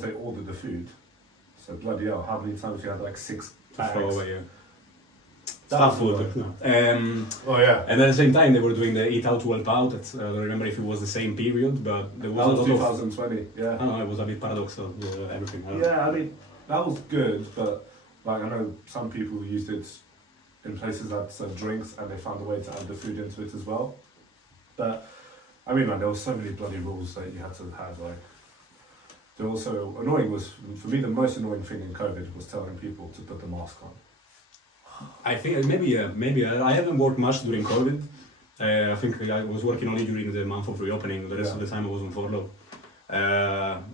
once they ordered the food, so bloody hell, how many times you had like 6 bags? Throw away, yeah. Fast food. No. Oh yeah. And at the same time, they were doing the Eat Out to Help Out. I don't remember if it was the same period, but there was That a was lot 2020, yeah. I don't know, it was a bit paradoxal, everything. Yeah, I mean, that was good, but like I know some people used it in places that serve drinks and they found a way to add the food into it as well. But I mean, man, there were so many bloody rules that you had to have. Like, they're also annoying. Was for me the most annoying thing in COVID was telling people to put the mask on. I think maybe I haven't worked much during COVID. I think I was working only during the month of reopening. The rest of the time I was on furlough.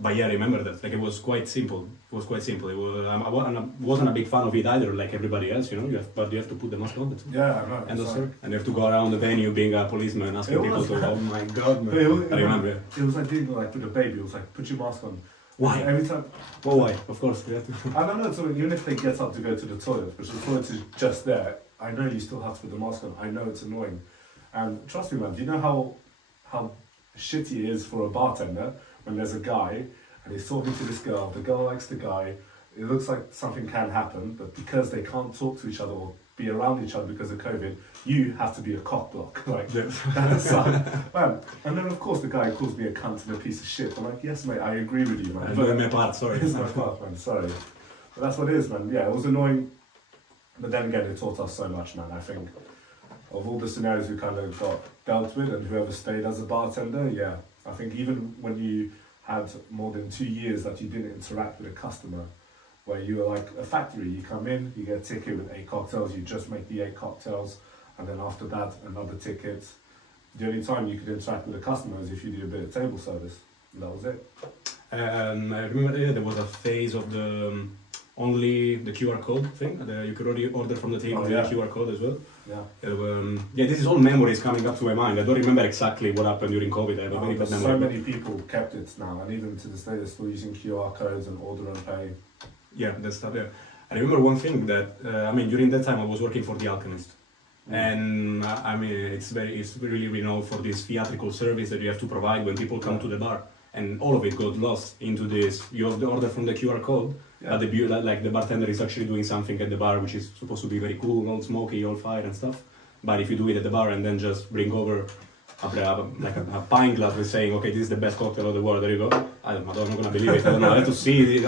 But yeah, I remember that. Like it was quite simple. It was, I wasn't a big fan of it either, like everybody else, you know. But you have to put the mask on. That's Yeah, I know. And you have to go around the venue being a policeman asking people to. Oh my god, man! I remember. It was like doing like with a baby. It was like put your mask on. Why? Every time. Well, why? Of course, we have to. I don't know. So even if they get up to go to the toilet, which the toilet is just there, I know you still have to put the mask on. I know it's annoying, and trust me, man. Do you know how shitty it is for a bartender when there's a guy and he's talking to this girl? The girl likes the guy. It looks like something can happen, but because they can't talk to each other or be around each other because of COVID, you have to be a cock block. Like, that's man. And then of course the guy calls me a cunt and a piece of shit. I'm like, yes mate, I agree with you, man. I'm doing my part, sorry. It's my part, man, sorry. But that's what it is, man. Yeah, it was annoying. But then again, it taught us so much, man. I think of all the scenarios we kind of got dealt with and whoever stayed as a bartender, yeah. I think even when you had more than 2 years that you didn't interact with a customer, where you were like a factory, you come in, you get a ticket with 8 cocktails, you just make the 8 cocktails, and then after that, another ticket. The only time you could interact with the customer is if you did a bit of table service, and that was it. I remember there was a phase of only the QR code thing. You could already order from the table with the QR code as well. Yeah. This is all memories coming up to my mind. I don't remember exactly what happened during COVID. I have a very bad memory. So many people kept it now, and even to this day, they're still using QR codes and order and pay. Yeah, that stuff. Yeah, I remember one thing that during that time I was working for The Alchemist, and it's really renowned for this theatrical service that you have to provide when people come to the bar, and all of it got lost into this. You have the order from the QR code, but the bartender is actually doing something at the bar which is supposed to be very cool, all smoky, all fire and stuff. But if you do it at the bar and then just bring over a pint glass with saying, okay, this is the best cocktail of the world, there you go. I'm not gonna believe it. I don't know. I have to see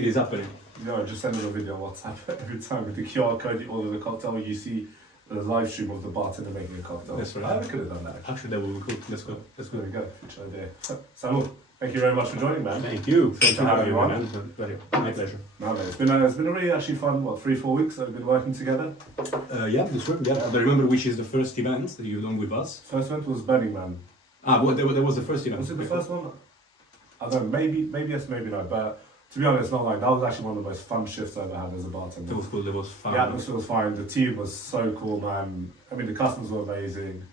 this happening. No, just send them a video on WhatsApp every time with the QR code. You order the cocktail, you see the live stream of the bartender making a cocktail. That's right. I could have done that. Actually, that would be cool. Let's go. There we go. Future idea. Samuel, thank you very much for joining, man. Thank you. Thanks for having me, man. My pleasure. No, man, it's been a really actually fun. 3-4 weeks that we've been working together. This work. Yeah, I remember which is the first event that you've done with us. First event was Burning Man. Well, there was the first event. Was it the first one? I don't know. Maybe yes, maybe no. But to be honest, not like that was actually one of the most fun shifts I ever had as a bartender. It was cool. It was fun. The atmosphere was fine. The team was so cool, man. I mean, the customers were amazing.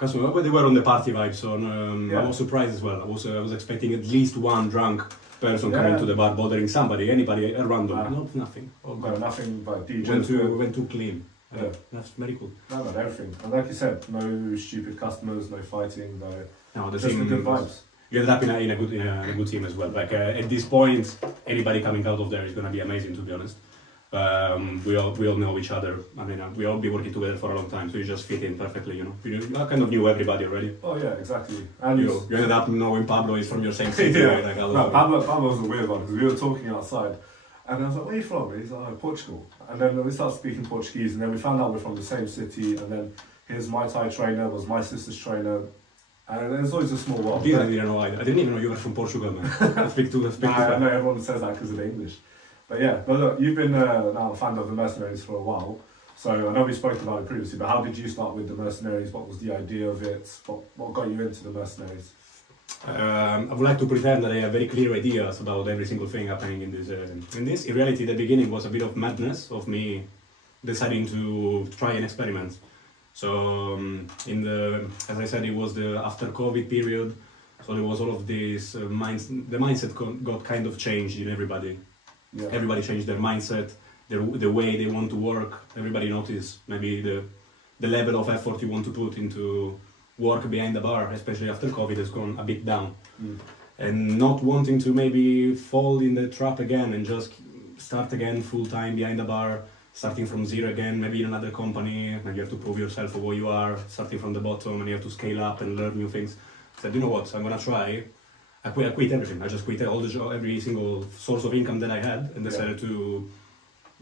They were on the party vibe, so I was surprised as well. I was expecting at least one drunk person coming to the bar, bothering anybody around them. Nothing. No, nothing but DJs. Went too clean. Yeah. That's very cool. No, everything. And like you said, no stupid customers, no fighting, just the good vibes. You ended up in a good team as well. Like at this point, anybody coming out of there is gonna be amazing. To be honest, we all know each other. I mean, we all be working together for a long time, so you just fit in perfectly. You kind of knew everybody already. Oh yeah, exactly. And you ended up knowing Pablo is from your same city. Yeah. Right? No, Pablo was a weird one because we were talking outside. And I was like, where are you from? He's like, Portugal. And then we started speaking Portuguese, and then we found out we're from the same city, and then his Muay Thai trainer was my sister's trainer. And it's always a small world. I didn't know either. I didn't even know you were from Portugal, man. I know everyone says that because of the English. But yeah, look, you've been now a fan of the Mercenaries for a while. So I know we spoke about it previously, but how did you start with the Mercenaries? What was the idea of it? What got you into the Mercenaries? I would like to pretend that I have very clear ideas about every single thing happening in this. In reality, the beginning was a bit of madness of me deciding to try an experiment. So as I said, it was the after COVID period. So there was all of this the mindset got kind of changed in everybody. Yeah. Everybody changed their mindset, the way they want to work. Everybody noticed maybe the level of effort you want to put into work behind the bar, especially after COVID, has gone a bit down. and not wanting to maybe fall in the trap again and just start again full time behind the bar, starting from zero again, maybe in another company, and you have to prove yourself for who you are, starting from the bottom, and you have to scale up and learn new things. I said, you know what, I'm gonna try. I quit everything. I just quit all the every single source of income that I had, and decided to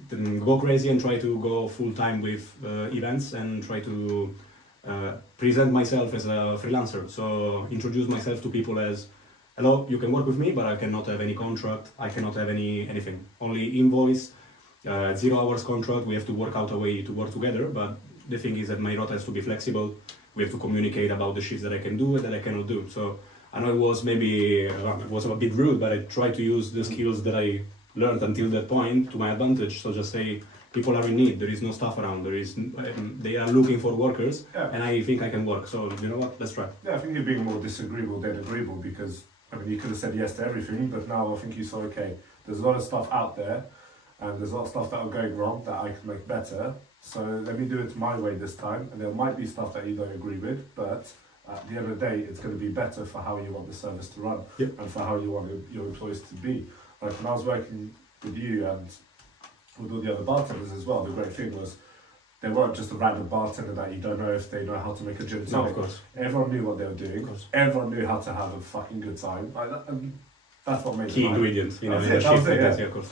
then go crazy and try to go full time with events and try to present myself as a freelancer. So introduce myself to people as, hello, you can work with me, but I cannot have any contract. I cannot have anything. Only invoice, 0 hours contract. We have to work out a way to work together. But the thing is that my rota has to be flexible. We have to communicate about the shifts that I can do and that I cannot do. So I know it was maybe it was a bit rude, but I tried to use the skills that I learned until that point to my advantage. So just say, people are in need. There is no staff around. They are looking for workers, and I think I can work. So you know what? Let's try. Yeah, I think you're being more disagreeable than agreeable, because I mean you could have said yes to everything, but now I think you saw, okay, there's a lot of stuff out there, and there's a lot of stuff that are going wrong that I can make better. So let me do it my way this time, and there might be stuff that you don't agree with, but at the end of the day, it's going to be better for how you want the service to run, and for how you want your employees to be. Like when I was working with you and with all the other bartenders as well, the great thing was they weren't just a random bartender that you don't know if they know how to make a gin tonic. No, of course. Everyone knew what they were doing. Everyone knew how to have a fucking good time. Like that, and that's what made key it ingredient in a shift like that, of course.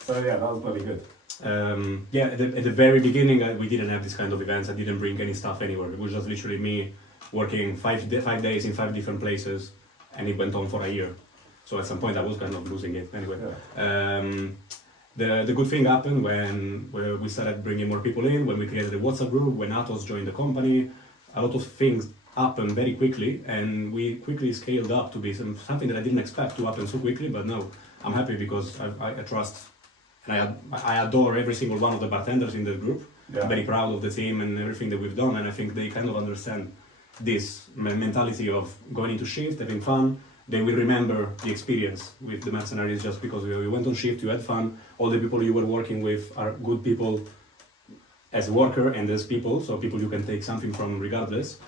So yeah, that was bloody good. At the very beginning, we didn't have this kind of events. I didn't bring any stuff anywhere. It was just literally me working 5 days in 5 different places, and it went on for a year. So at some point, I was kind of losing it anyway. The good thing happened when we started bringing more people in, when we created a WhatsApp group, when Atos joined the company. A lot of things happened very quickly, and we quickly scaled up to be something that I didn't expect to happen so quickly. But no, I'm happy because I trust and I adore every single one of the bartenders in the group. I'm very proud of the team and everything that we've done, and I think they kind of understand this mentality of going into shift, having fun. They will remember the experience with the Mercenaries just because we went on shift, you had fun. All the people you were working with are good people as a worker and as people, so people you can take something from regardless.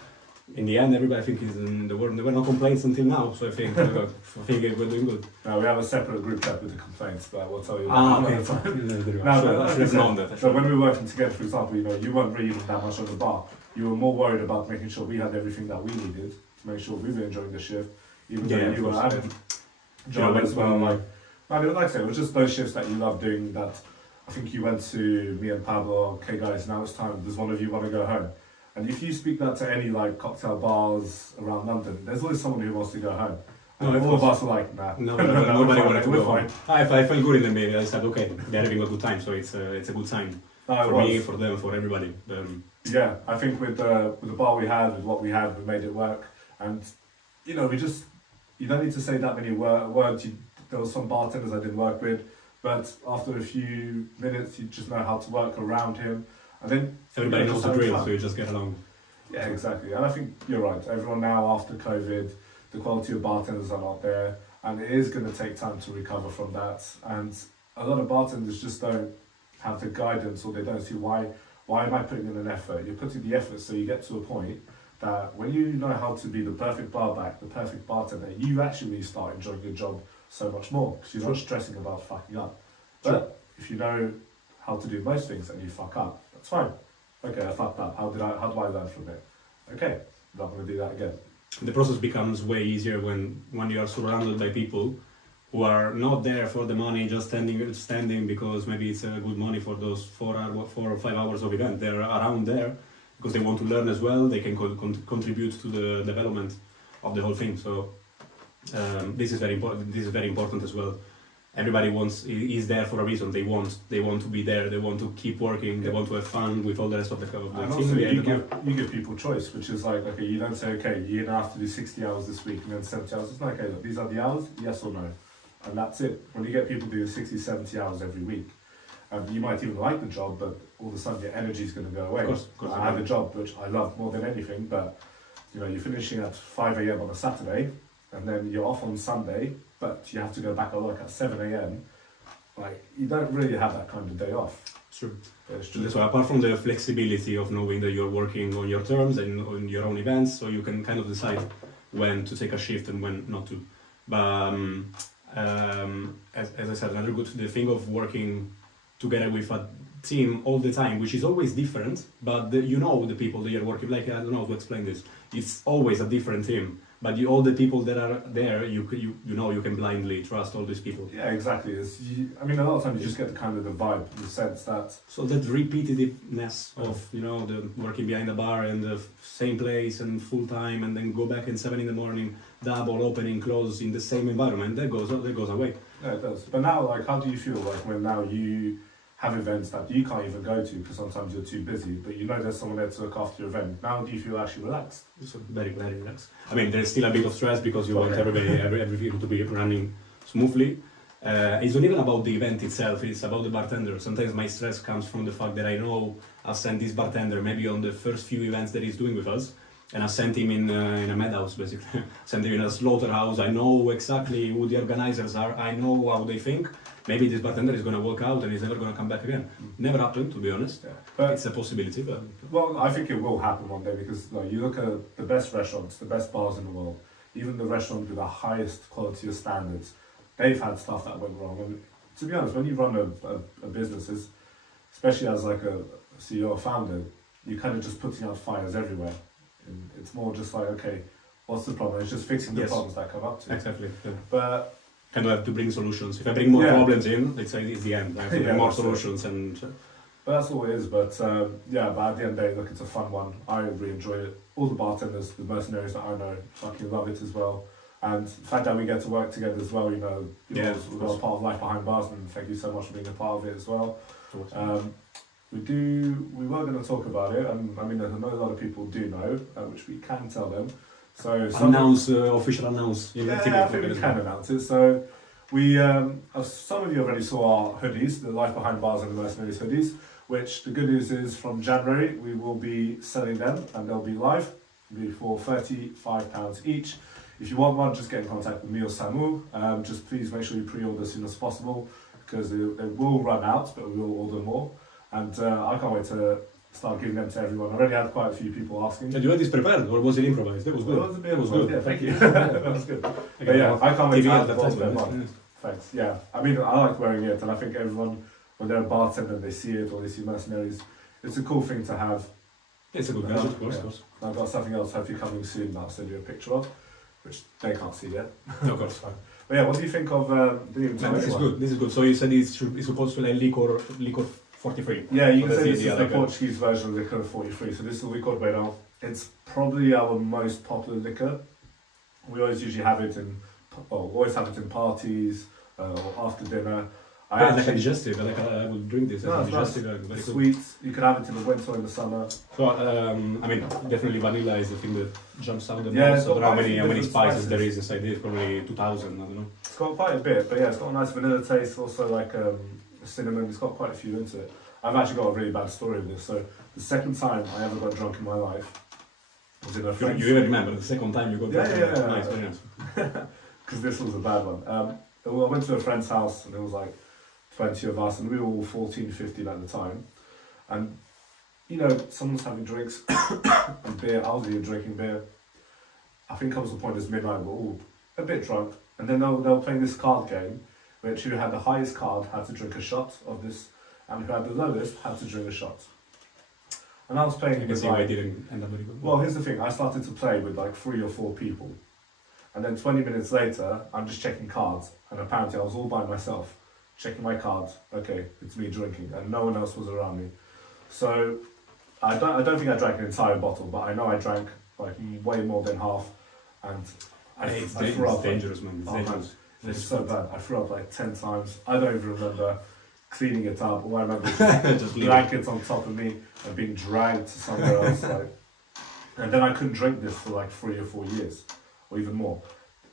In the end, everybody I think is in the world. There were no complaints until now, so I think we're doing good. Now we have a separate group chat with the complaints, but we'll tell you. Okay. So when we were working together, for example, you weren't really that much on the bar. You were more worried about making sure we had everything that we needed to make sure we were enjoying the shift. Even though you were having job as well. Like I said, it was just those shifts that you love doing. That I think you went to me and Pablo. Okay, guys, now it's time. Does one of you want to go home? And if you speak that to any like cocktail bars around London, there's always someone who wants to go home. And all of us are like, nah. No, nobody wanted to go home. I felt good in the middle. I said, okay, they're having a good time, so it's a good sign for me, for them, for everybody. Yeah, I think with the bar we had, with what we had, we made it work. And you don't need to say that many words. There were some bartenders I didn't work with, but after a few minutes, you just know how to work around him. And then everybody knows the drill, so you just get along. Yeah, exactly. And I think you're right. Everyone now, after COVID, the quality of bartenders are not there, and it is going to take time to recover from that. And a lot of bartenders just don't have the guidance, or they don't see why am I putting in an effort? You're putting the effort so you get to a point that when you know how to be the perfect barback, the perfect bartender, you actually start enjoying your job so much more because you're not stressing about fucking up. But if you know how to do most things and you fuck up, that's fine. Okay, I fucked up. How do I learn from it? Okay, I'm not going to do that again. The process becomes way easier when you are surrounded by people who are not there for the money, just standing because maybe it's good money for those 4 or 5 hours of event. They're around there because they want to learn as well. They can contribute to the development of the whole thing. So this is very important. This is very important as well. Everybody is there for a reason. They want to be there. They want to keep working. They want to have fun with all the rest of the team. And also you give people choice, which is like, okay, you don't say, okay, you're gonna have to do 60 hours this week and then 70 hours. It's like, okay, look, these are the hours, yes or no, and that's it. When you get people doing 60, 70 hours every week, you might even like the job, but all of a sudden your energy is going to go away. Of course, I have a job which I love more than anything, but you're finishing at 5 a.m. on a Saturday, and then you're off on Sunday, but you have to go back at work at 7 a.m. Like, you don't really have that kind of day off. Sure. So apart from the flexibility of knowing that you're working on your terms and on your own events, so you can kind of decide when to take a shift and when not to. But as I said, another good the thing of working together with a team all the time, which is always different, but you know the people that you're working. Like, I don't know how to explain this. It's always a different team, but all the people that are there, you know you can blindly trust all these people. Yeah, exactly. I mean, a lot of times you just get the kind of the vibe, the sense that. So that repetitiveness of the working behind the bar and the same place and full time, and then go back at 7 in the morning, double opening, close in the same environment, that goes away. Yeah, it does. But now, like, how do you feel like when now you have events that you can't even go to because sometimes you're too busy, but you know there's someone there to look after your event? Now do you feel actually relaxed? So very, very relaxed. I mean, there's still a bit of stress because you want everything to be running smoothly. It's not even about the event itself, it's about the bartender. Sometimes my stress comes from the fact that I know I've sent this bartender maybe on the first few events that he's doing with us, and I sent him in a madhouse, basically. Sent him in a slaughterhouse. I know exactly who the organizers are, I know how they think. Maybe this bartender is going to walk out and he's never going to come back again. Never happened, to be honest. Yeah. But it's a possibility. But well, I think it will happen one day because like, you look at the best restaurants, the best bars in the world, even the restaurants with the highest quality of standards, they've had stuff that went wrong. And to be honest, when you run a business, especially as like a CEO or founder, you're kind of just putting out fires everywhere. And it's more just like, okay, what's the problem? It's just fixing the problems that come up to. Exactly. Yeah. But and I have to bring solutions. If I bring more problems in, it's the end. I have to bring more solutions But that's all it is. But but at the end of the day, look, it's a fun one. I really enjoy it. All the bartenders, the mercenaries that I know, fucking love it as well. And the fact that we get to work together as well, we're part of Life Behind Bars, and thank you so much for being a part of it as well. We were going to talk about it, and I mean, I know a lot of people do know, which we can tell them. So official announce. I think we can announce it. So we, some of you already saw our hoodies, the Life Behind Bars and the Mercenaries hoodies, which the good news is from January we will be selling them, and they'll be live. They'll be for £35 each. If you want one, just get in contact with me or Samuele. Just please make sure you pre-order as soon as possible because they will run out, but we will order more. And I can't wait to start giving them to everyone. I already had quite a few people asking. And you had this prepared, or was it improvised? That was good. It was good. Yeah, thank you. That was good. But yeah, I can't wait to have them on. Thanks. Yeah, I mean, I like wearing it, and I think everyone, when they're a bartender and they see it or they see Mercenaries, it's a cool thing to have. It's a good gadget, of course. I've got something else hopefully coming soon that I'll send you a picture of, which they can't see yet. No, of course. But yeah, what do you think of this is good. This is good. So you said it's supposed to be like liquor 43. Yeah, you can say this is the Portuguese version of liquor 43. So this is Licor Beirão. It's probably our most popular liquor. We always usually have it in parties or after dinner. Like a digestive. I would drink this as a digestive. Very sweet. You can have it in the winter or in the summer. So I mean, definitely vanilla is the thing that jumps out the most. So how many spices there is inside this? Probably 2,000. I don't know. It's got quite a bit, but yeah, it's got a nice vanilla taste. Also like cinnamon. It's got quite a few into it. I've actually got a really bad story with this. So the second time I ever got drunk in my life was in a friend's... You even remember the second time you got drunk? Yeah. My experience. Because this was a bad one. I went to a friend's house and it was like 20 of us and we were all 14, 15 at the time. And, someone's having drinks and beer. I was even drinking beer. I think comes the point it's midnight, we're all a bit drunk. And then they were playing this card game, which who had the highest card had to drink a shot of this, and who had the lowest had to drink a shot. And I was playing with I didn't end up very good. Well, here's the thing, I started to play with like 3 or 4 people. And then 20 minutes later, I'm just checking cards, and apparently I was all by myself, checking my cards. Okay, it's me drinking, and no one else was around me. So I don't think I drank an entire bottle, but I know I drank like way more than half, and it's dangerous, man. It's dangerous. It's so bad. I threw up like 10 times. I don't even remember cleaning it up. All I remember is just blankets on top of me and being dragged to somewhere else. And then I couldn't drink this for like 3 or 4 years, or even more.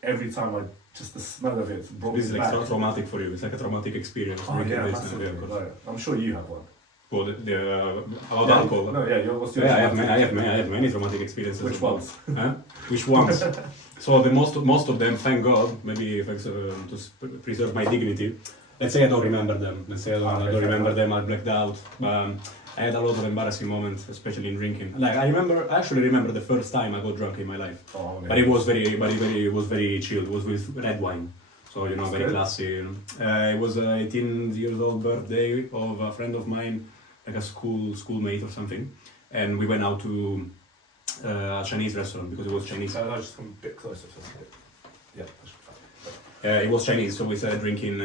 Every time just the smell of it brought me back. This is like so traumatic for you. It's like a traumatic experience. I'm sure you have one. Well, about alcohol. No, yeah, what's your I have many traumatic experiences. Which ones? Which ones? So the most of them, thank God, maybe thanks to preserve my dignity, let's say I don't remember them. Let's say I Okay, don't fair remember enough. them. I blacked out. I had a lot of embarrassing moments, especially in drinking. Like I actually remember the first time I got drunk in my life. Oh, But it was it was very chill. It was with red wine, so you know, That's very good. classy. You know. It was a 18 years old birthday of a friend of mine, like a schoolmate or something, and we went out to a Chinese restaurant because it was Chinese. So I just come a bit closer to it. Yeah, that should be fine. It was Chinese, so we started drinking.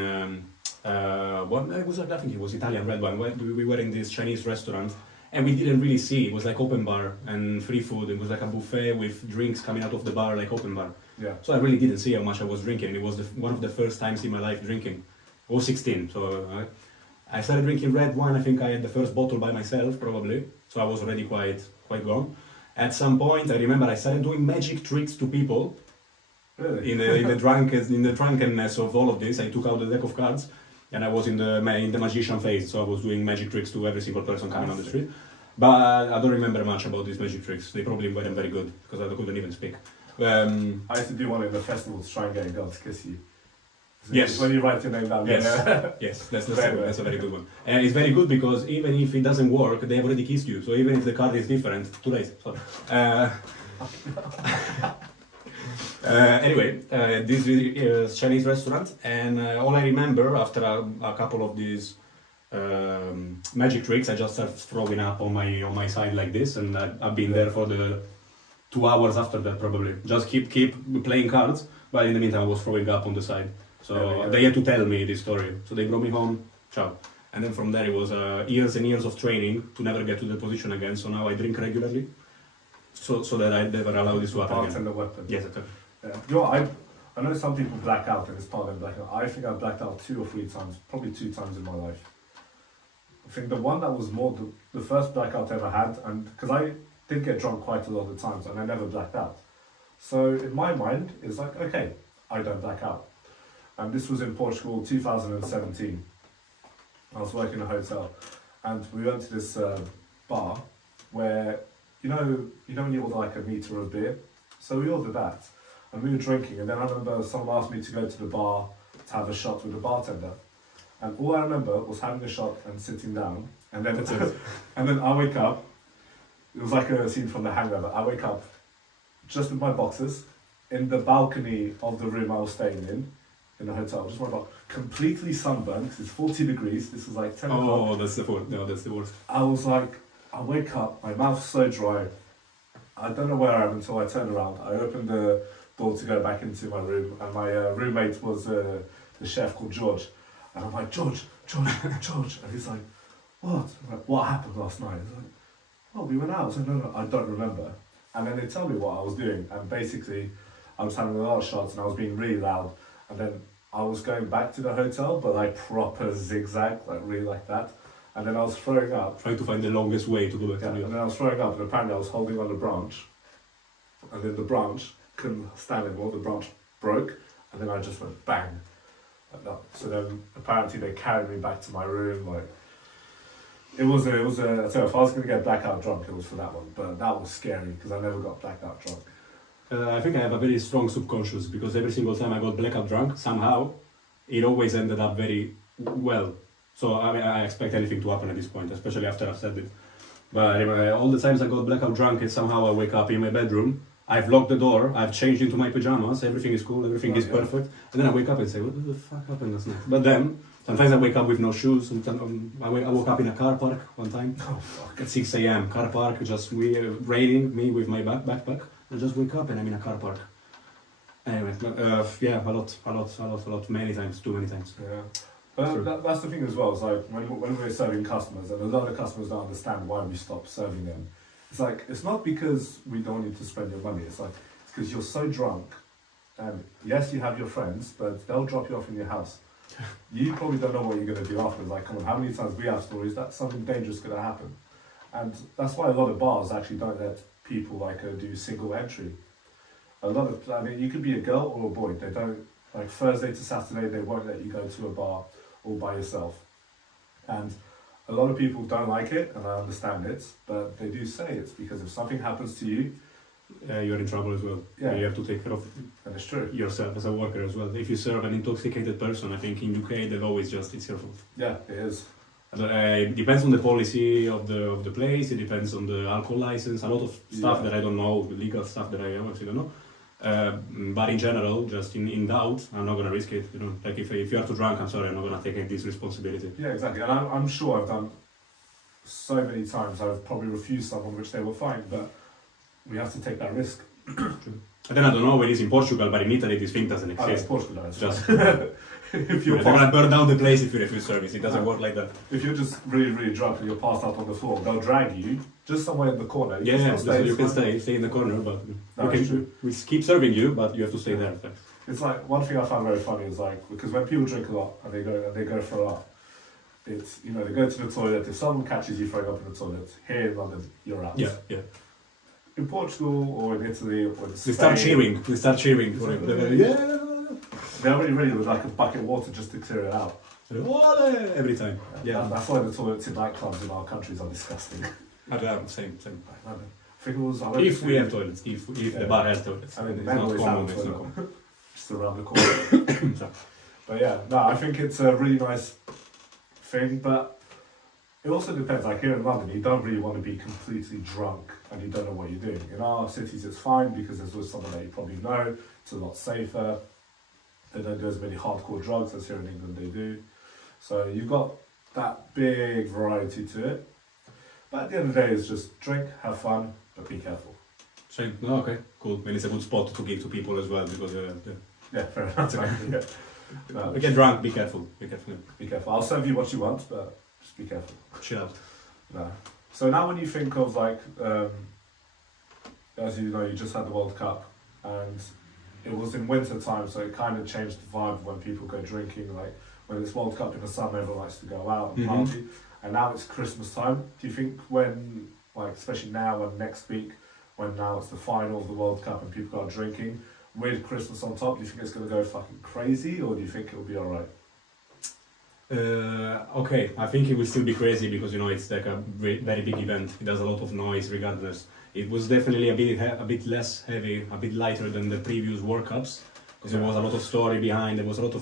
What it was? I think it was Italian red wine. We were in this Chinese restaurant, and we didn't really see. It was like open bar and free food. It was like a buffet with drinks coming out of the bar, like open bar. Yeah. So I really didn't see how much I was drinking. It was one of the first times in my life drinking. I was 16, so I started drinking red wine. I think I had the first bottle by myself, probably. So I was already quite gone. At some point, I remember I started doing magic tricks to people. Really? In the drunkenness of all of this, I took out the deck of cards, and I was in the magician phase. So I was doing magic tricks to every single person coming on the street. But I don't remember much about these magic tricks. They probably weren't very good because I couldn't even speak. I used to do one in the festival to try and get a girl to kiss you. So Yes. When you write your name down. Yes, Yeah. yes, that's a very good one. And it's very good because even if it doesn't work, they have already kissed you. So even if the card is different, too late. Sorry. Anyway, this is Chinese restaurant, and all I remember after a couple of these magic tricks, I just started throwing up on my side like this, and I've been there for the 2 hours after that probably. Just keep playing cards, but in the meantime I was throwing up on the side. So they had to tell me this story. So they brought me home, ciao. And then from there it was years and years of training to never get to the position again. So now I drink regularly, so that I never allow this to happen again. Bartender weapon. Yes, exactly. Yeah. You know, I know some people black out and it's part of them blacking out. I think I blacked out 2 or 3 times, probably 2 times in my life. I think the one that was more the first blackout I ever had, and because I did get drunk quite a lot of times and I never blacked out. So in my mind, it's like, okay, I don't black out. And this was in Portugal, 2017. I was working in a hotel, and we went to this bar where, you know when you order like a meter of beer? So we ordered that, and we were drinking, and then I remember someone asked me to go to the bar to have a shot with the bartender. And all I remember was having a shot and sitting down, and then and then I wake up. It was like a scene from The Hangover. I wake up just with my boxers in the balcony of the room I was staying in the hotel. Just went up completely sunburned because it's 40 degrees. This was like 10 o'clock. Oh, that's the worst. I was like, I wake up, my mouth's so dry. I don't know where I am until I turn around. I opened the door to go back into my room, and my roommate was the chef called George. And I'm like, George. And he's like, what? I'm like, what happened last night? He's like, oh, we went out. I was like, no, I don't remember. And then they tell me what I was doing. And basically, I was having a lot of shots and I was being really loud. And then I was going back to the hotel, but like proper zigzag, like really like that. And then I was throwing up. Trying to find the longest way to go back Yeah, to and then I was throwing up, and apparently I was holding on the branch. And then the branch couldn't stand anymore. The branch broke, and then I just went bang. Like that. So then apparently they carried me back to my room. Like it was a. So if I was going to get blackout drunk, it was for that one. But that was scary because I never got blackout drunk. I think I have a very strong subconscious because every single time I got blackout drunk, somehow, it always ended up very well. So I mean, I expect anything to happen at this point, especially after I've said it. But anyway, all the times I got blackout drunk, it's somehow I wake up in my bedroom, I've locked the door, I've changed into my pajamas, everything is cool, everything is perfect, and then I wake up and say, what the fuck happened last night? But then, sometimes I wake up with no shoes, sometimes I woke up in a car park one time, at 6 a.m, car park, just raining, me with my backpack, I just wake up and I'm in a car park. Anyway, yeah, a lot, many times, too many times. Yeah. But that's the thing as well. It's like when we're serving customers, and a lot of customers don't understand why we stop serving them. It's like it's not because we don't want you to spend your money. It's like it's because you're so drunk, and yes, you have your friends, but they'll drop you off in your house. You probably don't know what you're going to do afterwards. Like, come on, how many times we have stories that something dangerous could have happened, and that's why a lot of bars actually don't let people like do single entry. I mean, you could be a girl or a boy. They don't like Thursday to Saturday. They won't let you go to a bar all by yourself. And a lot of people don't like it, and I understand it, but they do say it's because if something happens to you, you're in trouble as well. Yeah. You have to take care of And it's true. yourself as a worker as well. If you serve an intoxicated person, I think in UK the law is just it's your fault. Yeah, it is. It depends on the policy of the place. It depends on the alcohol license. A lot of stuff Yeah. that I don't know, the legal stuff that I actually don't know. But in general, just in doubt, I'm not gonna risk it. You know, like if you are too drunk, I'm sorry, I'm not gonna take this responsibility. Yeah, exactly. And I'm sure I've done so many times. I've probably refused someone which they were fine, but we have to take that risk. And then I don't know where it is in Portugal, but in Italy this thing doesn't Oh, it's exist. Portugal, it's Just if they're you're gonna burn down the place if you refuse service. It doesn't work like that. if you're just really, really drunk and you're passed out on the floor, they'll drag you just somewhere in the corner. You Yeah, can yeah, still stay, you can it's fine. stay in the corner, but No, we it's can true. we keep serving you, but you have to stay there. It's like one thing I found very funny is like because when people drink a lot and they go for a lot, it's they go to the toilet. If someone catches you throwing up in the toilet here in London, you're out. Yeah, yeah. In Portugal or in Italy or in We Spain, start cheering. We start cheering for it. Yeah. they're really ready with like a bucket of water just to clear it out. Every time. Yeah. That's why the toilets in nightclubs in our countries are disgusting. Same. I think it was, I went If we to- have toilets, if Yeah. the bar has toilets, I mean, it's men not always common. have It's a not toilet. common. just around the corner. So, But yeah, no, I think it's a really nice thing, but it also depends. Like here in London, you don't really want to be completely drunk and you don't know what you're doing. In our cities, it's fine because there's always someone that you probably know. It's a lot safer. They don't do as many hardcore drugs as here in England they do. So you've got that big variety to it. But at the end of the day, it's just drink, have fun, but be careful. same. No, okay, cool. And it's a good spot to give to people as well because Yeah, fair enough. Yeah. No, get drunk. Be careful. Be careful. be careful. I'll serve you what you want, but just be careful. Chill out. No. So now when you think of like, as you know, you just had the World Cup and it was in winter time, so it kind of changed the vibe when people go drinking. Like when it's World Cup in the summer, everyone likes to go out and Mhm. party. And now it's Christmas time. Do you think when, like, especially now and next week, when now it's the final of the World Cup and people are drinking, with Christmas on top, do you think it's going to go fucking crazy or do you think it'll be alright? Okay, I think it will still be crazy because it's like a very big event. It does a lot of noise regardless. It was definitely a bit less heavy, a bit lighter than the previous World Cups because there was a lot of story behind. There was a lot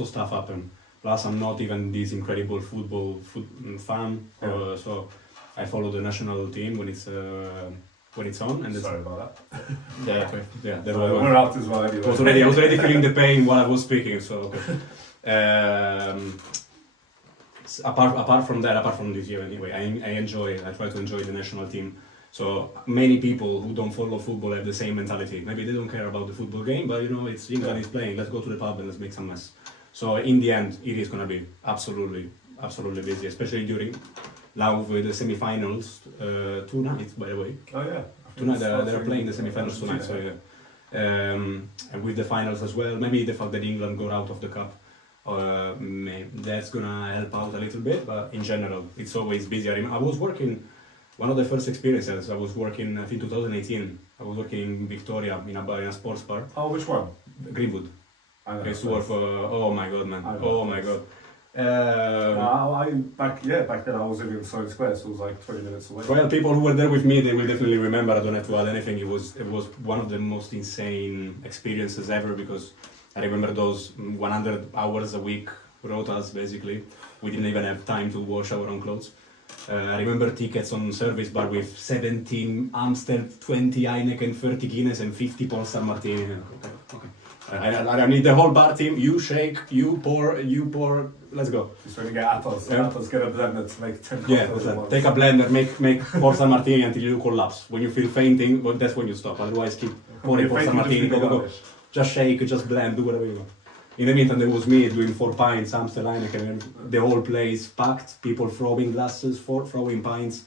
of stuff happened. Plus, I'm not even this incredible football fan, Yeah. so I follow the national team when it's on. And Sorry about that. yeah, okay, yeah. That So was, we're out as well anyway. I was already feeling the pain while I was speaking. So okay. Apart from this year anyway, I try to enjoy the national team. So many people who don't follow football have the same mentality. Maybe they don't care about the football game, but it's England is playing. Let's go to the pub and let's make some mess. So in the end, it is gonna be absolutely busy, especially during now with the semi-finals tonight. By the way, Oh yeah. tonight they're playing the semi-finals tonight. So yeah, and with the finals as well. Maybe the fact that England got out of the cup. That's gonna help out a little bit, but in general, it's always busy. I was working. One of the first experiences I was working, I think 2018. I was working in Victoria in a sports bar, Oh, which one? Greenwood. I I used to work for. Oh my god, man! Oh my god. Back then I was living in Sloane Square, so it was like 20 minutes away. Well, people who were there with me, they will definitely remember. I don't have to add anything. It was one of the most insane experiences ever because I remember those 100 hours a week rotas. Basically, we didn't even have time to wash our own clothes. I remember tickets on service bar with 17 Amstel, 20 Heineken, 30 Guinness, and 50 Polestar Martini. Okay. I need the whole bar team. You shake, you pour. Let's go. Just when you get Atos, Yeah. Atos get a blender to make 10 Yeah, cocktails at once. take a blender, make Polestar Martini until you collapse. When you feel fainting, well, that's when you stop. Otherwise, keep pouring You're Polestar faking, Martini. just Go. garnish. Just shake, just blend, do whatever you want. In the meantime, there was me doing 4 pints, Amstel Heineken, and the whole place packed. People throwing glasses, throwing pints.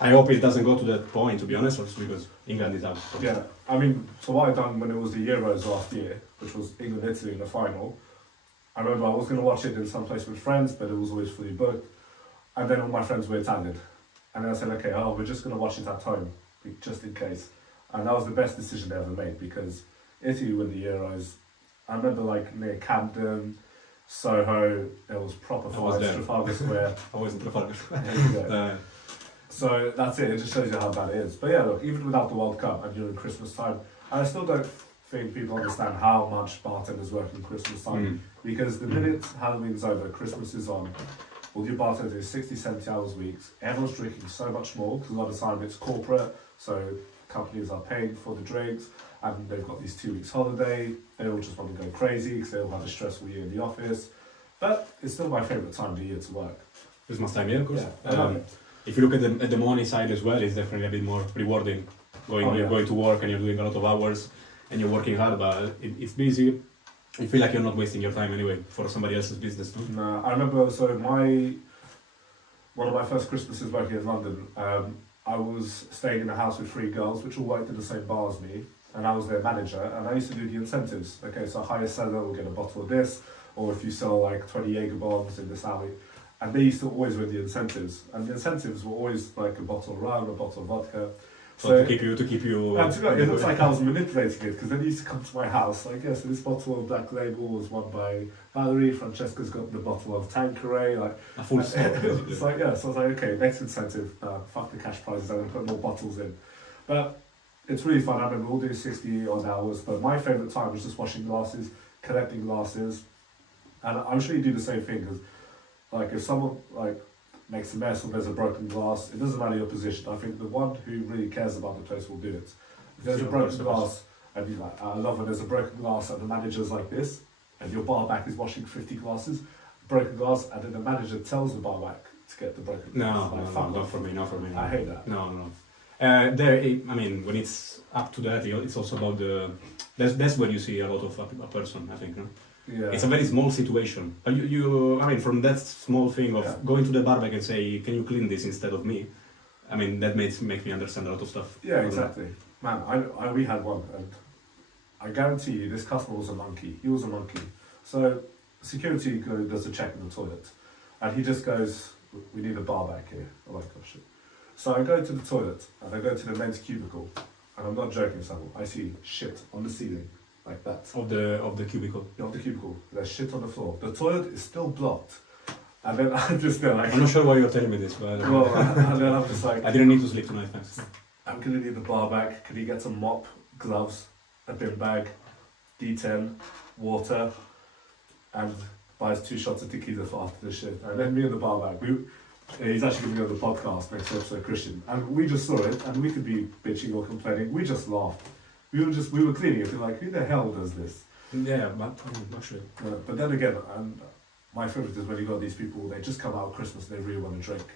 I hope it doesn't go to that point, to be honest, also because England is out. Yeah, I mean, so what I done when it was the Euros last year, which was England-Italy in the final, I remember I was going to watch it in some place with friends, but it was always fully booked. And then all my friends were Italian. And then I said, okay, we're just going to watch it at home, just in case. And that was the best decision I ever made because Italy win the Euros. I remember like near Camden, Soho, there was proper I was fights, there. Trafalgar Square. I wasn't Trafalgar. There you go. So that's it. It just shows you how bad it is. But yeah, look, even without the World Cup and during Christmas time, I still don't think people understand how much bartenders work in Christmas time. Because the minute Halloween's over, Christmas is on, all your bartenders do 60, 70 hours weeks. Everyone's drinking so much more because a lot of the time it's corporate, so companies are paying for the drinks and they've got these 2 weeks holiday. They all just want to go crazy because they all had a stressful year in the office. But it's still my favourite time of the year to work. Christmas time, yeah, of course. Yeah, I love it. If you look at the money side as well, it's definitely a bit more rewarding. Going to work and you're doing a lot of hours and you're working hard, but it's busy. You feel like you're not wasting your time anyway for somebody else's business, no? No, I remember, so one of my first Christmases working in London, I was staying in a house with 3 girls, which all worked in the same bar as me, and I was their manager, and I used to do the incentives. Okay, so highest seller will get a bottle of this, or if you sell like 20 Jaeger bombs in this alley, and they used to always win the incentives, and the incentives were always like a bottle of rum, a bottle of vodka. So to keep you. And to be honest, it looks like I was manipulating it because then he used to come to my house. Like, yeah, so this bottle of Black Label was won by Valerie. Francesca's got the bottle of Tanqueray. Like A full stock. it's like, yeah. So I was like, okay, next incentive. Fuck the cash prizes. I'm gonna put more bottles in. But it's really fun. I remember all doing 60 odd hours. But my favourite time was just washing glasses, collecting glasses, and I'm sure you do the same thing because, like, if someone like makes a mess or there's a broken glass, it doesn't matter your position. I think the one who really cares about the place will do it. If there's a broken glass, and you're like, I love when there's a broken glass and the manager's like this, and your bar back is washing 50 glasses, broken glass, and then the manager tells the bar back to get the broken glass. No, not for me. I hate that. No. I mean, when it's up to that, it's also about the. That's where you see a lot of a person, I think. No? Yeah. It's a very small situation. I mean, from that small thing of going to the bar back and say, "Can you clean this instead of me?" I mean, that makes me understand a lot of stuff. Yeah, exactly. Man, we had one, and I guarantee you, this customer was a monkey. He was a monkey. So, security does a check in the toilet, and he just goes, "We need a bar back here." I'm like, "Oh shit!" So I go to the toilet, and I go to the men's cubicle, and I'm not joking, Samuel. I see shit on the ceiling. Like that. Of the cubicle. Of the cubicle. There's shit on the floor. The toilet is still blocked. And then I'm just there like... I'm not sure why you're telling me this, but... Well, and then I'm just like... I didn't need to sleep tonight, thanks. I'm going to need the bar back. Can you get some mop, gloves, a bin bag, D10, water, and buys 2 shots of tequila for after the shit. And then me and the bar back, he's actually going to be on the podcast next episode, Christian. And we just saw it, and we could be bitching or complaining. We just laughed. We were cleaning it, we're like, who the hell does this? Yeah, but I'm not sure. But then again, my favourite is when you got these people, they just come out at Christmas and they really want to drink.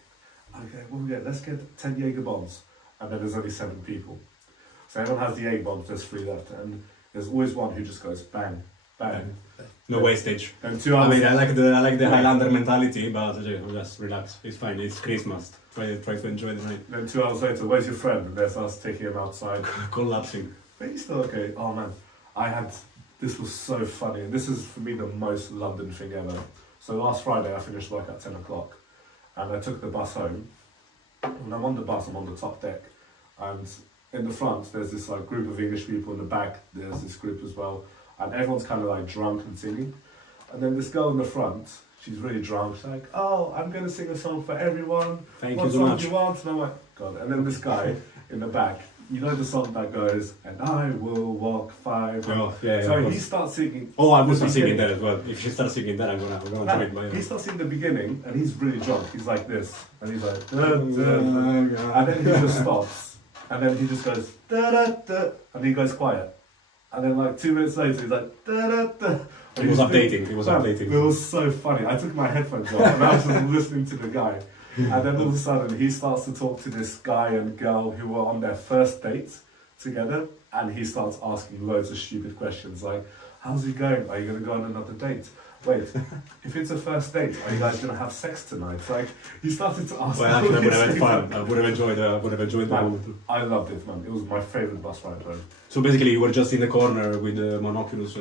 Okay, well, yeah, let's get 10 Jaeger bombs. And then there's only 7 people. So everyone has the Jaeger bombs, there's 3 left. And there's always one who just goes bang, bang. No wastage. And 2 hours. I mean, I like the Highlander mentality, but just relax. It's fine. It's Christmas. Try to enjoy the night. Then 2 hours later, where's your friend? And there's us taking him outside. Collapsing. But he's still okay. Oh man, this was so funny. And this is for me the most London thing ever. So last Friday I finished work at 10 o'clock and I took the bus home. When I'm on the bus, I'm on the top deck. And in the front, there's this like group of English people. In the back, there's this group as well. And everyone's kind of like drunk and singing. And then this girl in the front, she's really drunk. She's like, "Oh, I'm going to sing a song for everyone. Thank what you so song much." do you want?" And I'm like, God. And then this guy in the back, you know the song that goes, "And I will walk 5." Oh, yeah, so he starts singing. Oh, I will start singing that as well. If she starts singing that, I'm gonna join my. He starts singing the beginning, and he's really drunk. He's like this, and he's like, and then he just stops, and then he just goes, da da da, and he goes quiet, and then like 2 minutes later, he's like, da da da. He was updating. It was so funny. I took my headphones off, and I was just listening to the guy. And then all of a sudden, he starts to talk to this guy and girl who were on their first date together, and he starts asking loads of stupid questions like, "How's it going? Are you going to go on another date? Wait, if it's a first date, are you guys going to have sex tonight?" Like, he started to ask. Well, actually, I would have had fun. I would have enjoyed the moment. I loved it, man. It was my favourite bus ride home. So basically, you were just in the corner with the monoculars,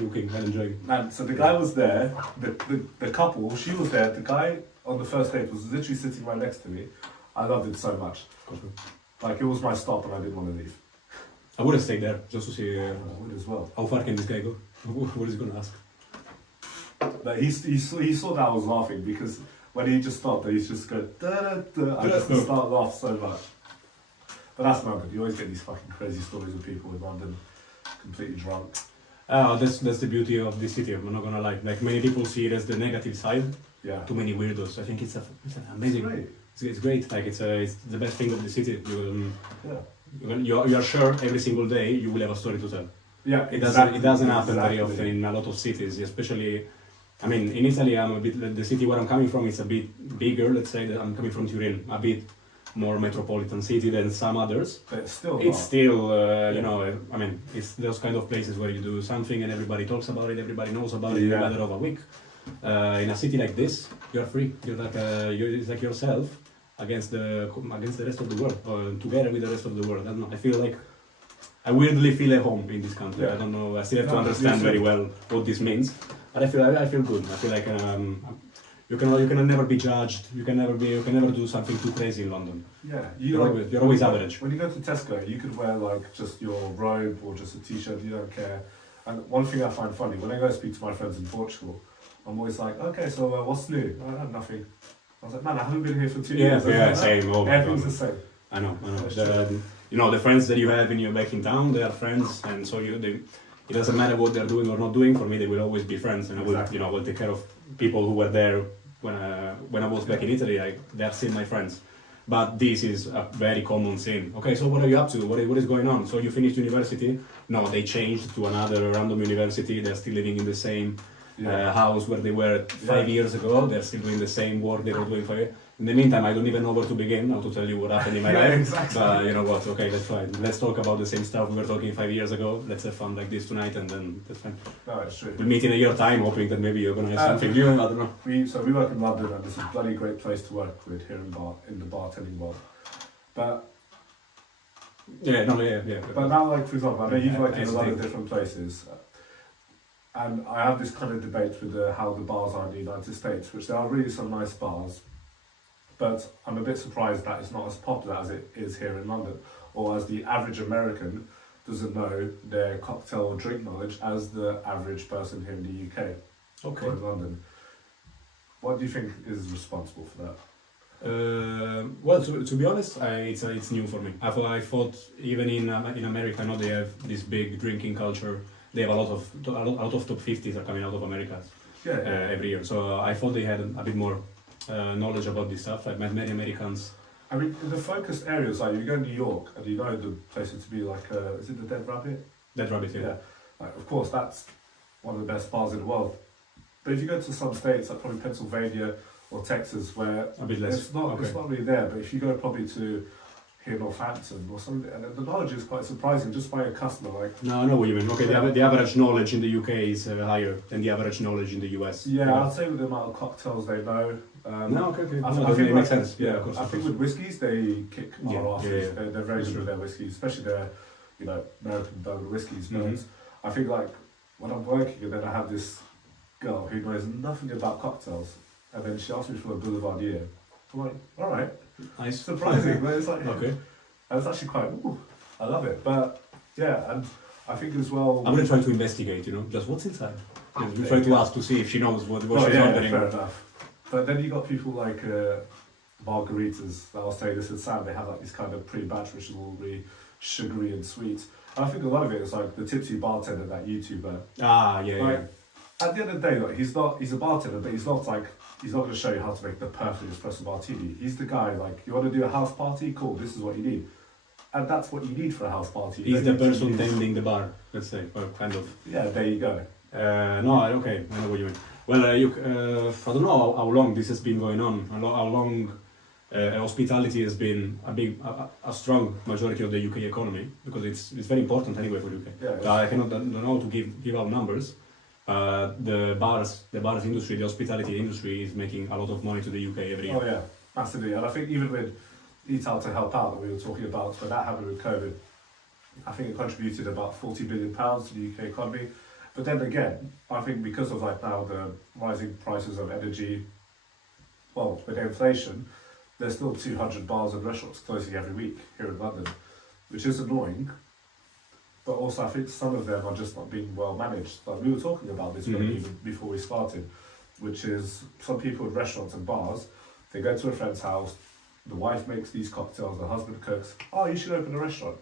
looking and enjoying. Man, so the guy was there. The couple, she was there. The guy on the first date was literally sitting right next to me. I loved it so much. Like, it was my stop and I didn't want to leave. I would have stayed there just to see I would as well. how far can this guy go. What is he going to ask? But he saw that I was laughing because when he just stopped, he just go I just start laugh so much. But that's not good. You always get these fucking crazy stories of people in London completely drunk. Oh, that's the beauty of this city. I'm not gonna lie. Like many people see it as the negative side. Yeah. Too many weirdos. I think it's amazing. It's great. It's great. Like it's the best thing of the city. Yeah. You're sure every single day you will have a story to tell. Yeah. It doesn't happen very often in a lot of cities, especially. I mean, in Italy, the city where I'm coming from is a bit bigger. Let's say that I'm coming from Turin, a bit more metropolitan city than some others. But it's still. You know, I mean, it's those kind of places where you do something and everybody talks about it, everybody knows about it in a matter of a week. In a city like this, you're free. It's like yourself against the rest of the world, or together with the rest of the world. I don't know. I feel like I weirdly feel at home in this country. Yeah. I don't know. I still have to understand very well what this means. But I feel good. I feel like you can never be judged. You can never do something too crazy in London. Yeah, You're always average. When you go to Tesco, you could wear like just your robe or just a t-shirt. You don't care. And one thing I find funny when I go speak to my friends in Portugal, I'm always like, okay, so what's new? Nothing. I was like, man, I haven't been here for 2 years. Yeah, same. Oh, everything's the same. I know. The friends that you have in your back in town, they are friends, and so it doesn't matter what they're doing or not doing. For me, they will always be friends, and I will take care of people who were there when I was back in Italy. They're still my friends. But this is a very common thing. Okay, so what are you up to? What is going on? So you finished university? No, they changed to another random university. They're still living in the same house where they were 5 years ago. They're still doing the same work they were doing 5 years. In the meantime, I don't even know where to begin now to tell you what happened in my life. Exactly. But you know what? Okay, that's fine. Let's talk about the same stuff we were talking 5 years ago. Let's have fun like this tonight, and then that's fine. No, it's true. We'll meet in a year's time, hoping that maybe you're gonna have something new. I don't know. We work in London, and it's a bloody great place to work with here in the bartending world. But Yeah. But now, like for example, I know you've worked in a lot of different places, and I have this kind of debate with how the bars are in the United States, which there are really some nice bars, but I'm a bit surprised that it's not as popular as it is here in London, or as the average American doesn't know their cocktail or drink knowledge as the average person here in the UK or in London. What do you think is responsible for that? Well, to be honest, it's new for me. I thought even in America, I know they have this big drinking culture. They have a lot of top 50s are coming out of America every year. So I thought they had a bit more knowledge about this stuff. I've met many Americans. I mean, in the focused areas, like you go to New York and you know the places to be like, is it the Dead Rabbit? Dead Rabbit, yeah. Like, of course, that's one of the best bars in the world. But if you go to some states, like probably Pennsylvania or Texas, where a bit less. It's not really there, but if you go probably to here Northampton or something, and the knowledge is quite surprising just by a customer. Like, no, I know what you mean. Okay, the average knowledge in the UK is higher than the average knowledge in the US. Yeah, I'd say with the amount of cocktails they know. Okay. I think it makes sense. Yeah, of course. I think with whiskies they kick our asses. Yeah. They're very good with their whiskies, especially their, American bourbon whiskies. But I think like when I'm working and then I have this girl who knows nothing about cocktails, and then she asked me for a Boulevardier. I'm like, all right, nice, surprising, but it's like okay, and it's actually quite. I love it, but yeah, and I think as well. I'm gonna try to investigate. Just what's inside. We try to ask to see if she knows what she's ordering. Fair enough. But then you got people like margaritas that I'll say this is Sam. They have like this kind of pre-batch, which is all really sugary and sweet. And I think a lot of it is like the tipsy bartender, that YouTuber. Yeah. At the end of the day, like he's a bartender, but he's not going to show you how to make the perfect espresso martini. He's the guy, like, you want to do a house party? Cool, this is what you need. And that's what you need for a house party. He's the person tending the bar, let's say, or kind of. Yeah, there you go. I know what you mean. Well, I don't know how long this has been going on, how long hospitality has been a strong majority of the UK economy, because it's very important anyway for UK. Yeah, I don't know to give out numbers. The bars industry, the hospitality industry is making a lot of money to the UK every year. Oh yeah, massively. And I think even with Eat Out to Help Out that we were talking about, when that happened with COVID, I think it contributed about £40 billion to the UK economy. But then again, I think because of like now the rising prices of energy, well, with inflation, there's still 200 bars and restaurants closing every week here in London, which is annoying. But also I think some of them are just not being well managed. Like we were talking about this even before we started. which is some people with restaurants and bars, they go to a friend's house, the wife makes these cocktails, the husband cooks, oh, you should open a restaurant.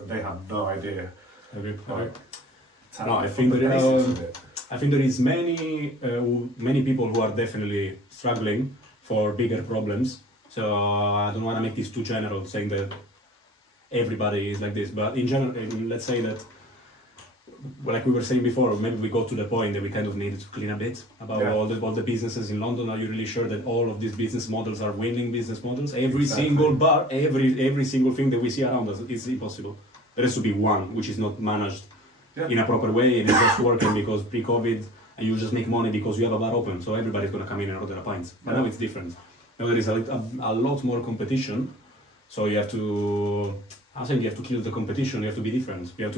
And they have no idea. No, I think there is many people who are definitely struggling for bigger problems. So I don't want to make this too general, saying that everybody is like this. But in general, let's say that, like we were saying before, maybe we got to the point that we kind of needed to clean a bit about all the businesses in London. Are you really sure that all of these business models are winning business models? Every single bar, every single thing that we see around us is impossible. There has to be one which is not managed in a proper way and it's just working because pre-COVID and you just make money because you have a bar open, so everybody's going to come in and order a pint. But now it's different. Now there is a lot more competition, so you have to, I think you have to kill the competition, you have to be different. You have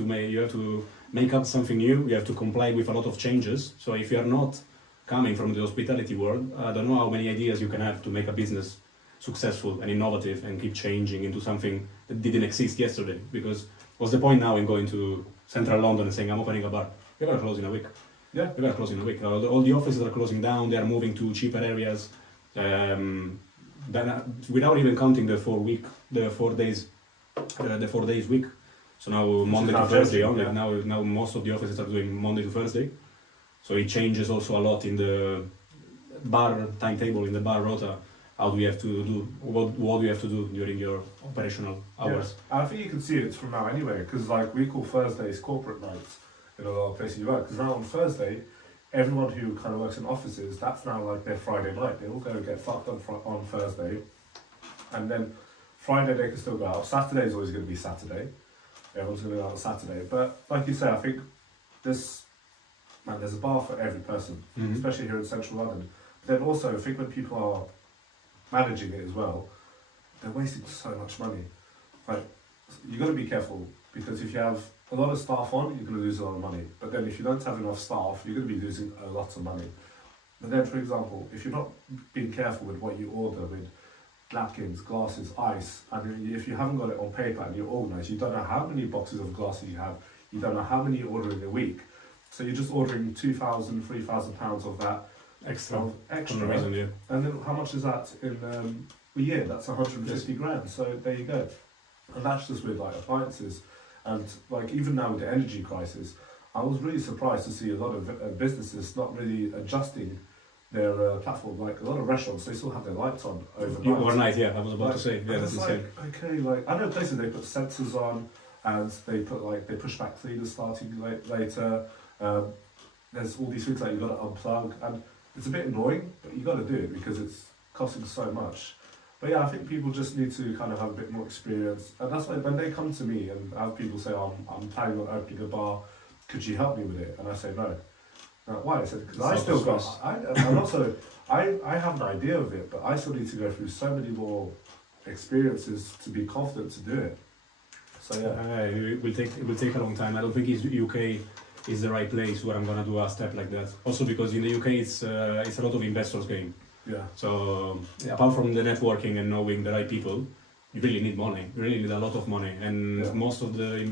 to make up something new, you have to comply with a lot of changes. So if you are not coming from the hospitality world, I don't know how many ideas you can have to make a business successful and innovative and keep changing into something that didn't exist yesterday. Because what's the point now in going to central London and saying I'm opening a bar? You're going to close in a week. Yeah. You're going to close in a week. All the offices are closing down, they are moving to cheaper areas. Without even counting the 4 days week. So now Monday to Thursday only. Now most of the offices are doing Monday to Thursday. So it changes also a lot in the bar timetable, in the bar rota. How do we have to do, what do you have to do during your operational hours? Yeah. I think you can see it from now anyway, because like we call Thursdays corporate nights in a lot of places you work. Because now on Thursday, everyone who kind of works in offices, that's now like their Friday night. They all go get fucked on Thursday. And then Friday they can still go out. Saturday is always going to be Saturday. Everyone's going to go out on Saturday. But like you say, I think there's a bar for every person, especially here in central London. But then also, I think when people are managing it as well, they're wasting so much money. Like, you got to be careful, because if you have a lot of staff on, you're going to lose a lot of money. But then if you don't have enough staff, you're going to be losing a lot of money. But then, for example, if you're not being careful with what you order, with napkins, glasses, ice, and if you haven't got it on paper and you're organised, you don't know how many boxes of glasses you have, you don't know how many you order in a week. So you're just ordering £2,000, £3,000 of that extra. Reason, yeah. And then how much is that in a year? That's 150 grand. So there you go. And that's just with like appliances. And like even now with the energy crisis, I was really surprised to see a lot of businesses not really adjusting their platform. Like a lot of restaurants, they still have their lights on overnight. Yeah, I was about to say. Yeah, that's insane. Okay, like I know places they put sensors on, and they push back cleaners starting later. There's all these things that you got to unplug, and it's a bit annoying, but you got to do it because it's costing so much. But yeah, I think people just need to kind of have a bit more experience, and that's why when they come to me and I have people say, I'm planning on opening a bar, could you help me with it? And I say no. Why? I said because I still got. I have an idea of it, but I still need to go through so many more experiences to be confident to do it. So yeah, it will take a long time. I don't think UK is the right place where I'm gonna do a step like that. Also because in the UK it's a lot of investors game. Yeah. So apart from the networking and knowing the right people, you really need money. You really need a lot of money, and most of the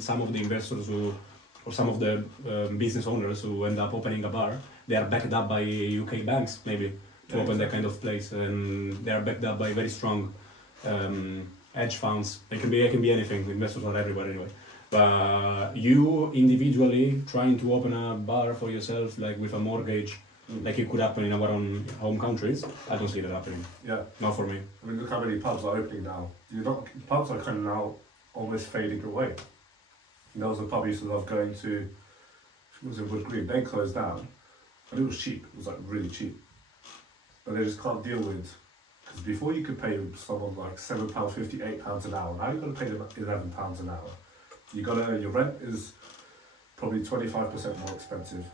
some of the investors or some of the business owners who end up opening a bar, they are backed up by UK banks maybe to open that kind of place, and they are backed up by very strong hedge funds. It can be anything. Investors are everywhere anyway. But you individually trying to open a bar for yourself, like with a mortgage, like it could happen in our own home countries, I don't see that happening. Yeah. Not for me. I mean, look how many pubs are opening now. Pubs are kind of now almost fading away. There was a pub I used to love going to, it was in Wood Green, they closed down, and it was cheap, it was like really cheap. But they just can't deal with, because before you could pay someone like £7.50, £8 an hour, now you've got to pay them £11 an hour. Your rent is probably 25% more expensive.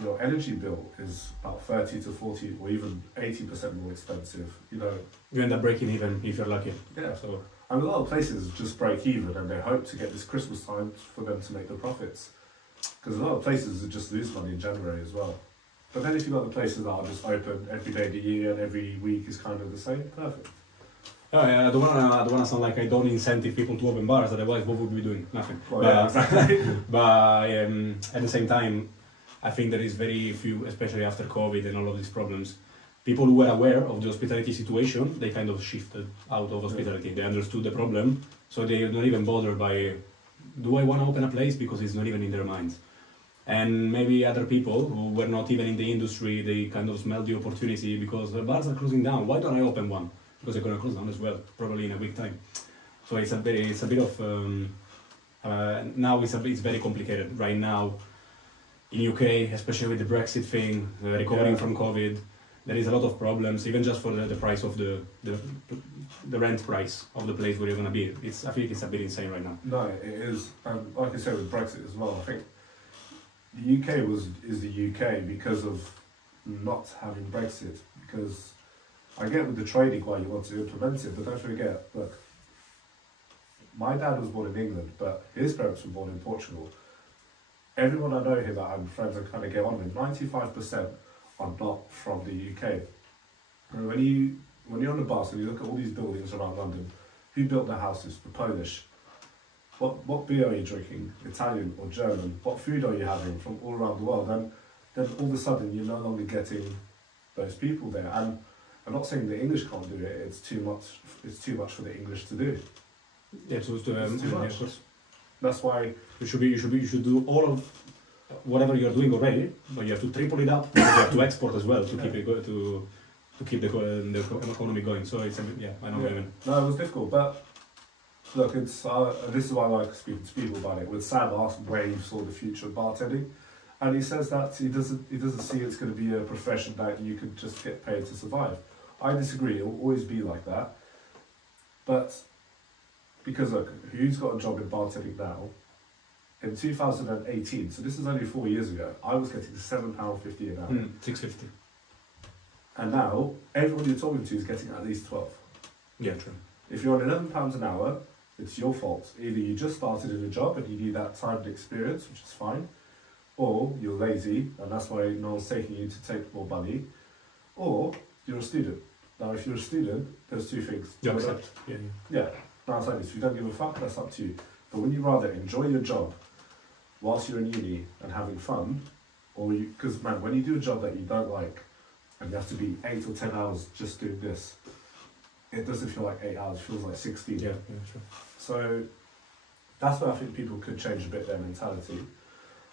Your energy bill is about 30 to 40 or even 80% more expensive. You end up breaking even if you're lucky. Yeah. So, and a lot of places just break even and they hope to get this Christmas time for them to make the profits. Because a lot of places just lose money in January as well. But then if you've got the places that are just open every day of the year and every week is kind of the same, perfect. I don't wanna sound like I don't incentive people to open bars, otherwise what would we be doing? Nothing. Well, yeah, exactly. But at the same time, I think there is very few, especially after COVID and all of these problems, people who were aware of the hospitality situation, they kind of shifted out of hospitality. They understood the problem, so they don't even bother by, do I want to open a place? Because it's not even in their minds. And maybe other people who were not even in the industry, they kind of smelled the opportunity because the bars are closing down. Why don't I open one? Because they're going to close down as well, probably in a week time. So it's a bit of now it's very complicated right now in UK, especially with the Brexit thing, recovering from COVID. There is a lot of problems, even just for the price of the rent price of the place where you're going to be. I think it's a bit insane right now. No, it is. And like I said with Brexit as well, I think the UK is the UK because of not having Brexit. Because I get with the trading why you want to implement it, but don't forget, look, my dad was born in England, but his parents were born in Portugal. Everyone I know here that I'm friends and kind of get on with, 95% are not from the UK. And when you're on the bus and you look at all these buildings around London, who built the houses? The Polish. What beer are you drinking? Italian or German? What food are you having from all around the world? And then all of a sudden you're no longer getting those people there. And I'm not saying the English can't do it. It's too much for the English to do. Yeah, so it's too much. Yeah, that's why you should do all of whatever you're doing already, but you have to triple it up. You have to export as well to keep it to keep the economy going. So it's I know what you mean. No, it was difficult, but look, it's this is why I like speaking to people about it. With Sam asked where he saw the future of bartending, and he says that he doesn't see it's going to be a profession that you could just get paid to survive. I disagree. It will always be like that, but because look, who's got a job in bartending now? In 2018, so this is only 4 years ago, I was getting £7.50 an hour. £6.50. And now, everyone you're talking to is getting at least 12. Yeah, true. If you're on £11 an hour, it's your fault. Either you just started in a job and you need that time and experience, which is fine, or you're lazy, and that's why no one's taking you to take more money, or you're a student. Now, if you're a student, there's two things. You accept. Yeah. Now, it's like this. If you don't give a fuck, that's up to you. But when you rather enjoy your job whilst you're in uni and having fun, or because man, when you do a job that you don't like and you have to be 8 or 10 hours just doing this, it doesn't feel like 8 hours, it feels like 16. Yeah, sure. So that's where I think people could change a bit their mentality.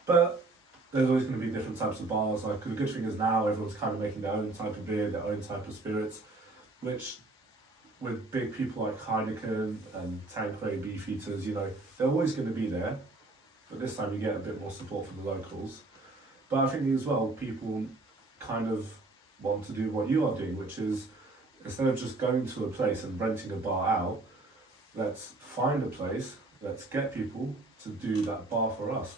But there's always going to be different types of bars. Like the good thing is now everyone's kind of making their own type of beer, their own type of spirits, which with big people like Heineken and Tanqueray, Beefeaters, they're always going to be there. But this time you get a bit more support from the locals. But I think as well, people kind of want to do what you are doing, which is instead of just going to a place and renting a bar out, let's find a place, let's get people to do that bar for us,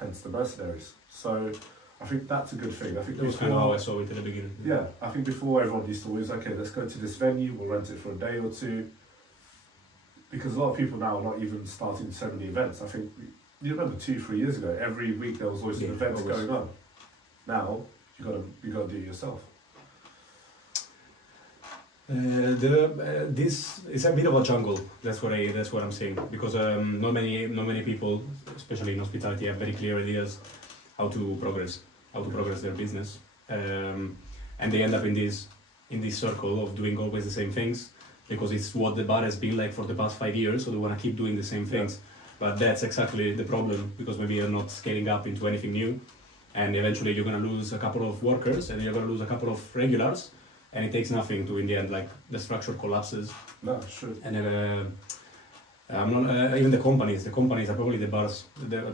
hence the Mercenaries. So I think that's a good thing. I think that was kind of how I saw it in the beginning. Yeah, I think before everyone used to always, okay, let's go to this venue, we'll rent it for a day or two. Because a lot of people now are not even starting so many events. I think, you remember 2-3 years ago, every week there was always an event going on. Now, you gotta do it yourself. This is a bit of a jungle. That's what I'm saying. Because not many people, especially in hospitality, have very clear ideas how to progress their business, and they end up in this circle of doing always the same things because it's what the bar has been like for the past 5 years. So they want to keep doing the same things. But that's exactly the problem, because maybe you're not scaling up into anything new, and eventually you're going to lose a couple of workers and you're going to lose a couple of regulars, and it takes nothing to, in the end, like the structure collapses. No, sure. And even the companies are probably the bars,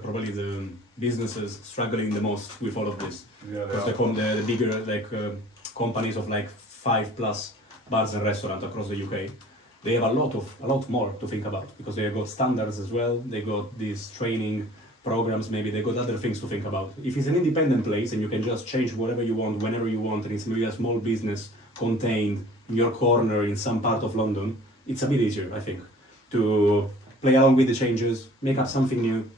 probably the businesses struggling the most with all of this. Yeah, because the bigger companies of 5+ bars and restaurants across the UK, they have a lot more to think about, because they got standards as well. They got these training programs. Maybe they got other things to think about. If it's an independent place and you can just change whatever you want whenever you want, and it's maybe a small business contained in your corner in some part of London, it's a bit easier, I think, to play along with the changes, make up something new.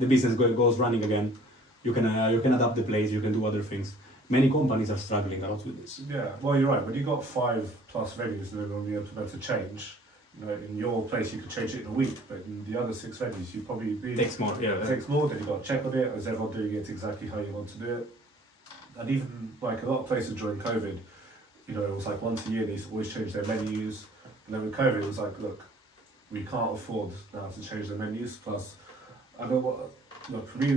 The business goes running again. You can adapt the place. You can do other things. Many companies are struggling a lot with this. Yeah, well, you're right. When you got 5+ venues and then when we implement a change, You know, in your place you could change it in a week, but in the other 6 venues you probably need Takes more, yeah. it takes more. Then you got to check on it. Is everyone doing it exactly how you want to do it? And even like a lot of places during COVID, you know, it was like once a year they used to always change their menus. And then with COVID, it was like, look, we can't afford now to change the menus. Plus, I know what. Look, for me,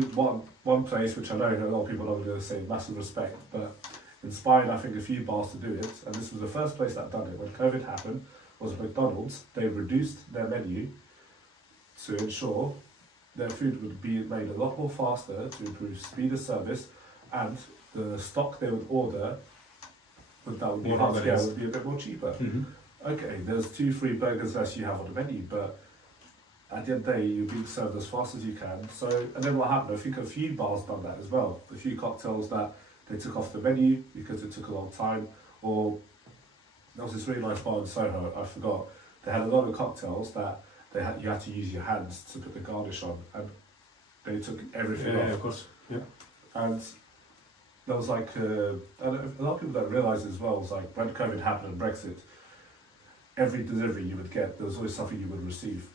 one place which I know a lot of people are going to say massive respect, but inspired I think a few bars to do it, and this was the first place that done it when COVID happened. Was McDonald's. They reduced their menu to ensure their food would be made a lot more faster to improve speed of service, and the stock they would order would be hard to get would be a bit more cheaper. Mm-hmm. Okay, there's 2 free burgers less you have on the menu, but at the end of the day, you're being served as fast as you can. So, and then what happened? I think a few bars done that as well. A few cocktails that they took off the menu because it took a long time. Or there was this really nice bar in Soho, I forgot. They had a lot of cocktails that you had to use your hands to put the garnish on, and they took everything off. Yeah, of course. Yeah. And there was like and a lot of people don't realise as well. Was like when COVID happened and Brexit, every delivery you would get, there was always something you would receive.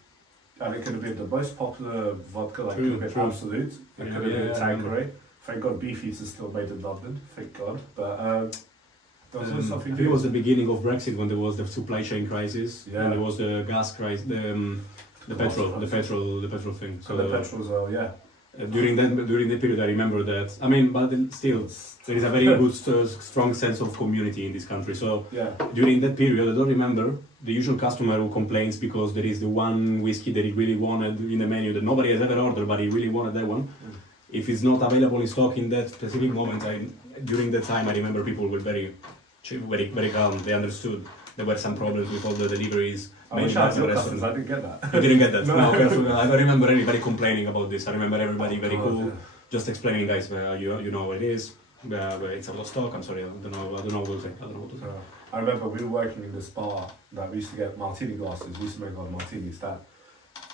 And it could have been the most popular vodka, like it could have been Absolute, it could have been Tanqueray. Thank God Beefeater is still made in London, thank God. But there was always something I think it was the beginning of Brexit when there was the supply chain crisis, and there was the gas crisis, the petrol thing. So the petrol as well, yeah. During the period, I remember that. I mean, but still, there is a very good, strong sense of community in this country. So during that period, I don't remember the usual customer who complains because there is the one whiskey that he really wanted in the menu that nobody has ever ordered, but he really wanted that one. If it's not available in stock in that specific moment, during that time, I remember people were very calm. They understood there were some problems with all the deliveries. I wish I had your customers, I didn't get that. You didn't get that? No, I don't remember anybody complaining about this. I remember everybody very cool, just explaining, guys, you know what it is. It's out of stock. I'm sorry, I don't know what to say. I remember we were working in this bar that we used to get martini glasses. We used to make a lot of martinis. That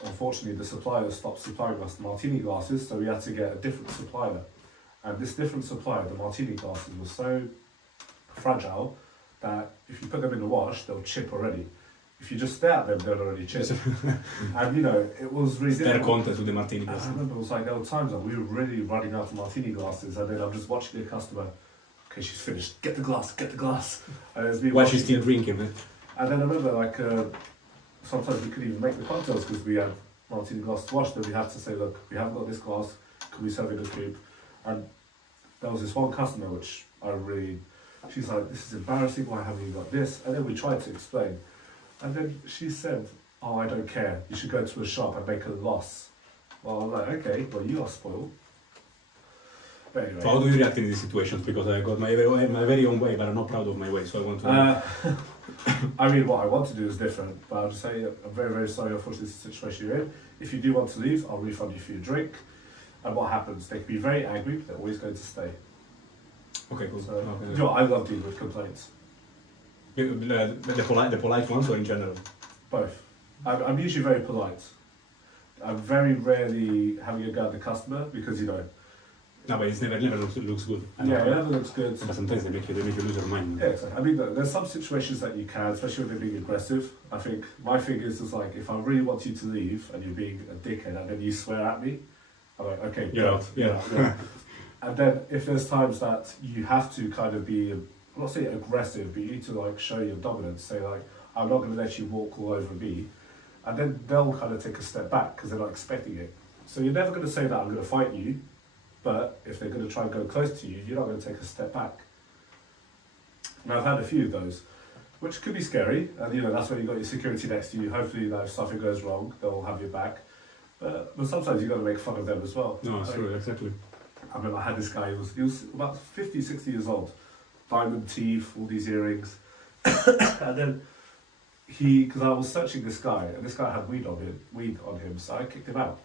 unfortunately the supplier stopped supplying us martini glasses, so we had to get a different supplier. And this different supplier, the martini glasses, were so fragile that if you put them in the wash, they'll chip already. If you just stare at them, they'll already chip. And you know, it was really difficult. Their contact with the martini glasses. I remember it was like there were times that we were really running out of martini glasses, and then I'm just watching the customer. Okay, she's finished. Get the glass. And while she's still drinking it. And then I remember like sometimes we couldn't even make the cocktails because we had martini glass to wash. Then we had to say, look, we haven't got this glass. Can we serve it in a coupe? And there was this one customer which she's like, this is embarrassing. Why haven't you got this? And then we tried to explain. And then she said, oh, I don't care. You should go to a shop and make a loss. Well, I'm like, okay, well, you are spoiled. But anyway. So how do you react in these situations? Because I got my very own way, but I'm not proud of my way, so I want to... I mean, what I want to do is different, but I'll just say I'm very, very sorry, unfortunately, this is the situation you're in. If you do want to leave, I'll refund you for your drink. And what happens? They can be very angry, but they're always going to stay. Okay, cool. So, okay. You know, I love dealing with complaints. The polite ones or in general? Both. I'm usually very polite. I'm very rarely having a go at the customer because, you know... No, but it never looks good. Yeah, it never looks good. But sometimes they make you lose your mind. Yeah, exactly. I mean, there's some situations that you can, especially when they're being aggressive. I think my thing is like, if I really want you to leave and you're being a dickhead and then you swear at me, I'm like, okay, you're out. Yeah. And then if there's times that you have to kind of be... I'm not saying aggressive, but you need to like show your dominance. Say like, I'm not going to let you walk all over me, and then they'll kind of take a step back because they're not expecting it. So you're never going to say that I'm going to fight you, but if they're going to try and go close to you, you're not going to take a step back. And I've had a few of those, which could be scary, and you know that's when you've got your security next to you. Hopefully, that if something goes wrong, they'll have your back. But sometimes you've got to make fun of them as well. No, true, exactly. I remember I had this guy. He was about 50, 60 years old. Diamond teeth, all these earrings, and then because I was searching this guy, and this guy had weed on him, so I kicked him out.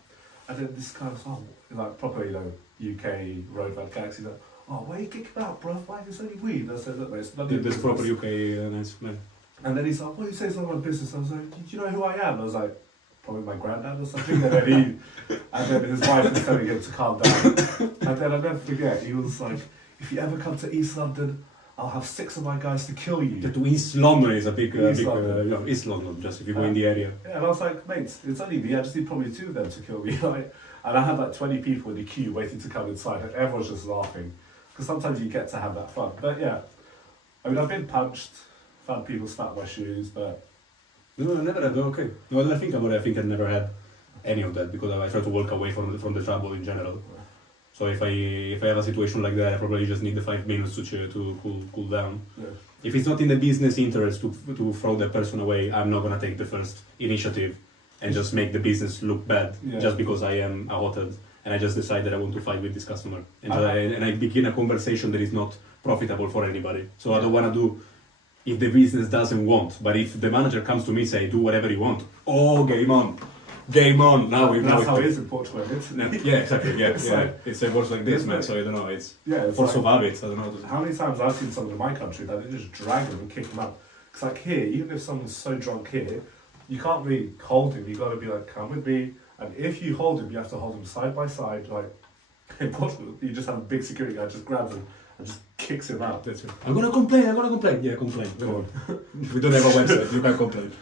And then this guy was like proper, you know, UK road van gangs. He's like, oh, why you kick him out, bro? Why is only weed? And I said, look, mate, it's nothing. There's proper UK nice man. And then he's like, what you say it's not my business? I was like, do you know who I am? I was like, probably my granddad or something. And then his wife was telling him to calm down. And then I'll never forget, he was like, if you ever come to East London, I'll have 6 of my guys to kill you. To East London is a big, East London. East London, just if you go in the area. Yeah, and I was like, mate, it's only me. I just need probably 2 of them to kill me. Like, and I had like 20 people in the queue waiting to come inside, and everyone's just laughing. Because sometimes you get to have that fun. But yeah, I mean, I've been punched, found people spat my shoes, but... No, I never had, okay. Well, I think about it, I think I never had any of that, because I try to walk away from the trouble in general. So if I have a situation like that, I probably just need the 5 minutes to cool down. Yeah. If it's not in the business interest to throw that person away, I'm not gonna take the first initiative and just make the business look bad just because I am a hothead and I just decide that I want to fight with this customer and I begin a conversation that is not profitable for anybody. So I don't want to do if the business doesn't want, but if the manager comes to me say do whatever you want, oh game on. Game on! That's how it is in Portugal, isn't it? Yeah, exactly. Yeah, It works like this, man. So I don't know. It's force of habit. I don't know. How many times I've seen someone in my country that they just drag them and kick them out? Because like here, even if someone's so drunk here, you can't really hold him. You got to be like, come with me. And if you hold him, you have to hold him side by side. Like in Portugal, you just have a big security guy just grabs him and just kicks him out. That's it. I'm gonna complain. Yeah, complain. Go on. We don't have a website. You can complain.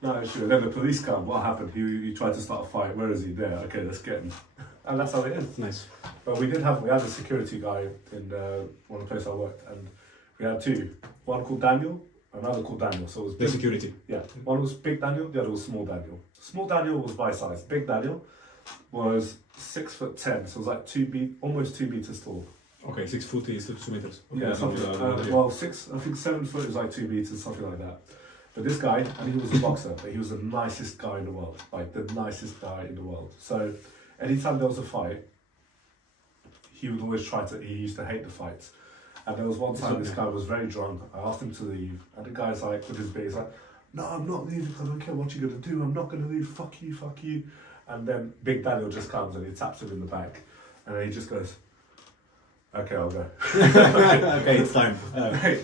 No, sure. Then the police come. What happened? He tried to start a fight. Where is he? There. Okay, let's get him. And that's how it is. Nice. But we had a security guy in one of the places I worked, and we had 2. One called Daniel, another called Daniel. So it was the security. Yeah. One was Big Daniel, the other was Small Daniel. Small Daniel was my size. Big Daniel was 6'10", so it was like almost 2 meters tall. Okay, 6 foot is 2 meters. Okay, Yeah, something well, 6. I think 7 foot is like 2 meters, something like that. But this guy, and he was a boxer, but he was the nicest guy in the world, like the nicest guy in the world. So anytime there was a fight, he would always he used to hate the fights. And there was one time this guy was very drunk, I asked him to leave, and the guy's like, with his beer, he's like, no, I'm not leaving, I don't care what you're going to do, I'm not going to leave, fuck you. And then Big Daniel just comes and he taps him in the back, and then he just goes, okay, I'll go. Okay, it's time.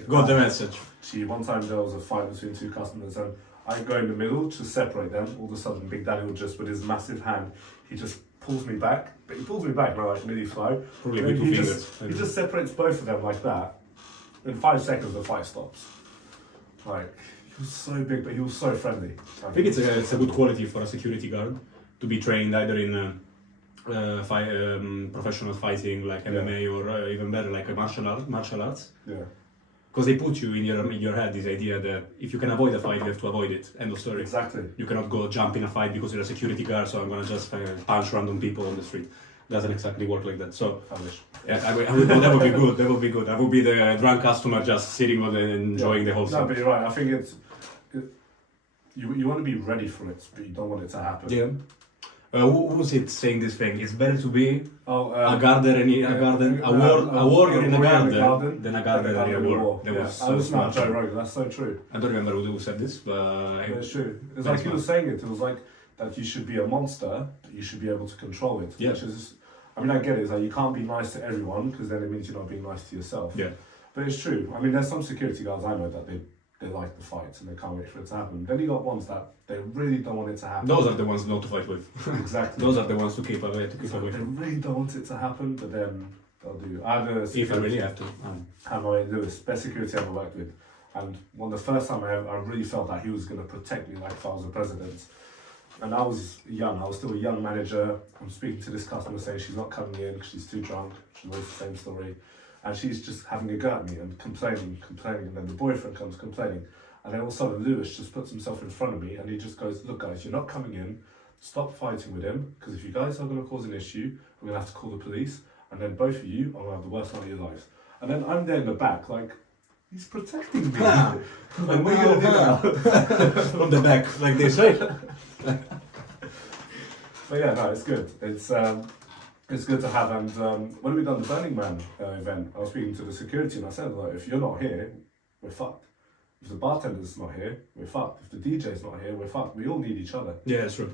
Got the message. See, one time there was a fight between 2 customers and I go in the middle to separate them. All of a sudden, Big Daniel just, with his massive hand, he just pulls me back. But he pulls me back and I like nearly fly. Probably with 2 fingers. He just separates both of them like that. In 5 seconds, the fight stops. Like, he was so big, but he was so friendly. I think it's a good quality for a security guard to be trained either in professional fighting like MMA or even better like a martial arts. Yeah. Because they put you in your head this idea that if you can avoid a fight, you have to avoid it. End of story. Exactly. You cannot go jump in a fight because you're a security guard, so I'm gonna just punch random people on the street. Doesn't exactly work like that. So I wish. Yeah, that would be good. That would be good. I would be the drunk customer just sitting on and enjoying the whole thing. No, but you're right. I think you want to be ready for it, but you don't want it to happen. Yeah. Who's it saying this thing? It's better to be a warrior in a garden than a gardener in a war. That was so smart. Joe Rogan. That's so true. I don't remember who said this, but it's true. It's like he was saying it. It was like that you should be a monster, but you should be able to control it. Yeah. Which is, I mean, I get it. It's like you can't be nice to everyone because then it means you're not being nice to yourself. Yeah. But it's true. I mean, there's some security guards I know that they like the fights and they can't wait for it to happen. Then you got ones that they really don't want it to happen. Those are the ones not to fight with. Exactly. Those are the ones to keep away. They really don't want it to happen, but then they'll do. If I really have to. Had my mate Lewis, best security I ever worked with, and one of the first time I really felt that he was going to protect me like if I was a president. And I was young. I was still a young manager. I'm speaking to this customer saying she's not coming in because she's too drunk. She's always the same story. And she's just having a go at me and complaining. And then the boyfriend comes complaining. And then all of a sudden Lewis just puts himself in front of me and he just goes, look guys, you're not coming in. Stop fighting with him. Because if you guys are going to cause an issue, we're going to have to call the police. And then both of you are going to have the worst night of your lives. And then I'm there in the back like, he's protecting me. Like, what are you going to do now? From the back, like they say. But yeah, no, it's good. It's good to have. And when we done the Burning Man event, I was speaking to the security and I said, like, if you're not here, we're fucked. If the bartender's not here, we're fucked. If the DJ's not here, we're fucked. We all need each other. Yeah, that's true.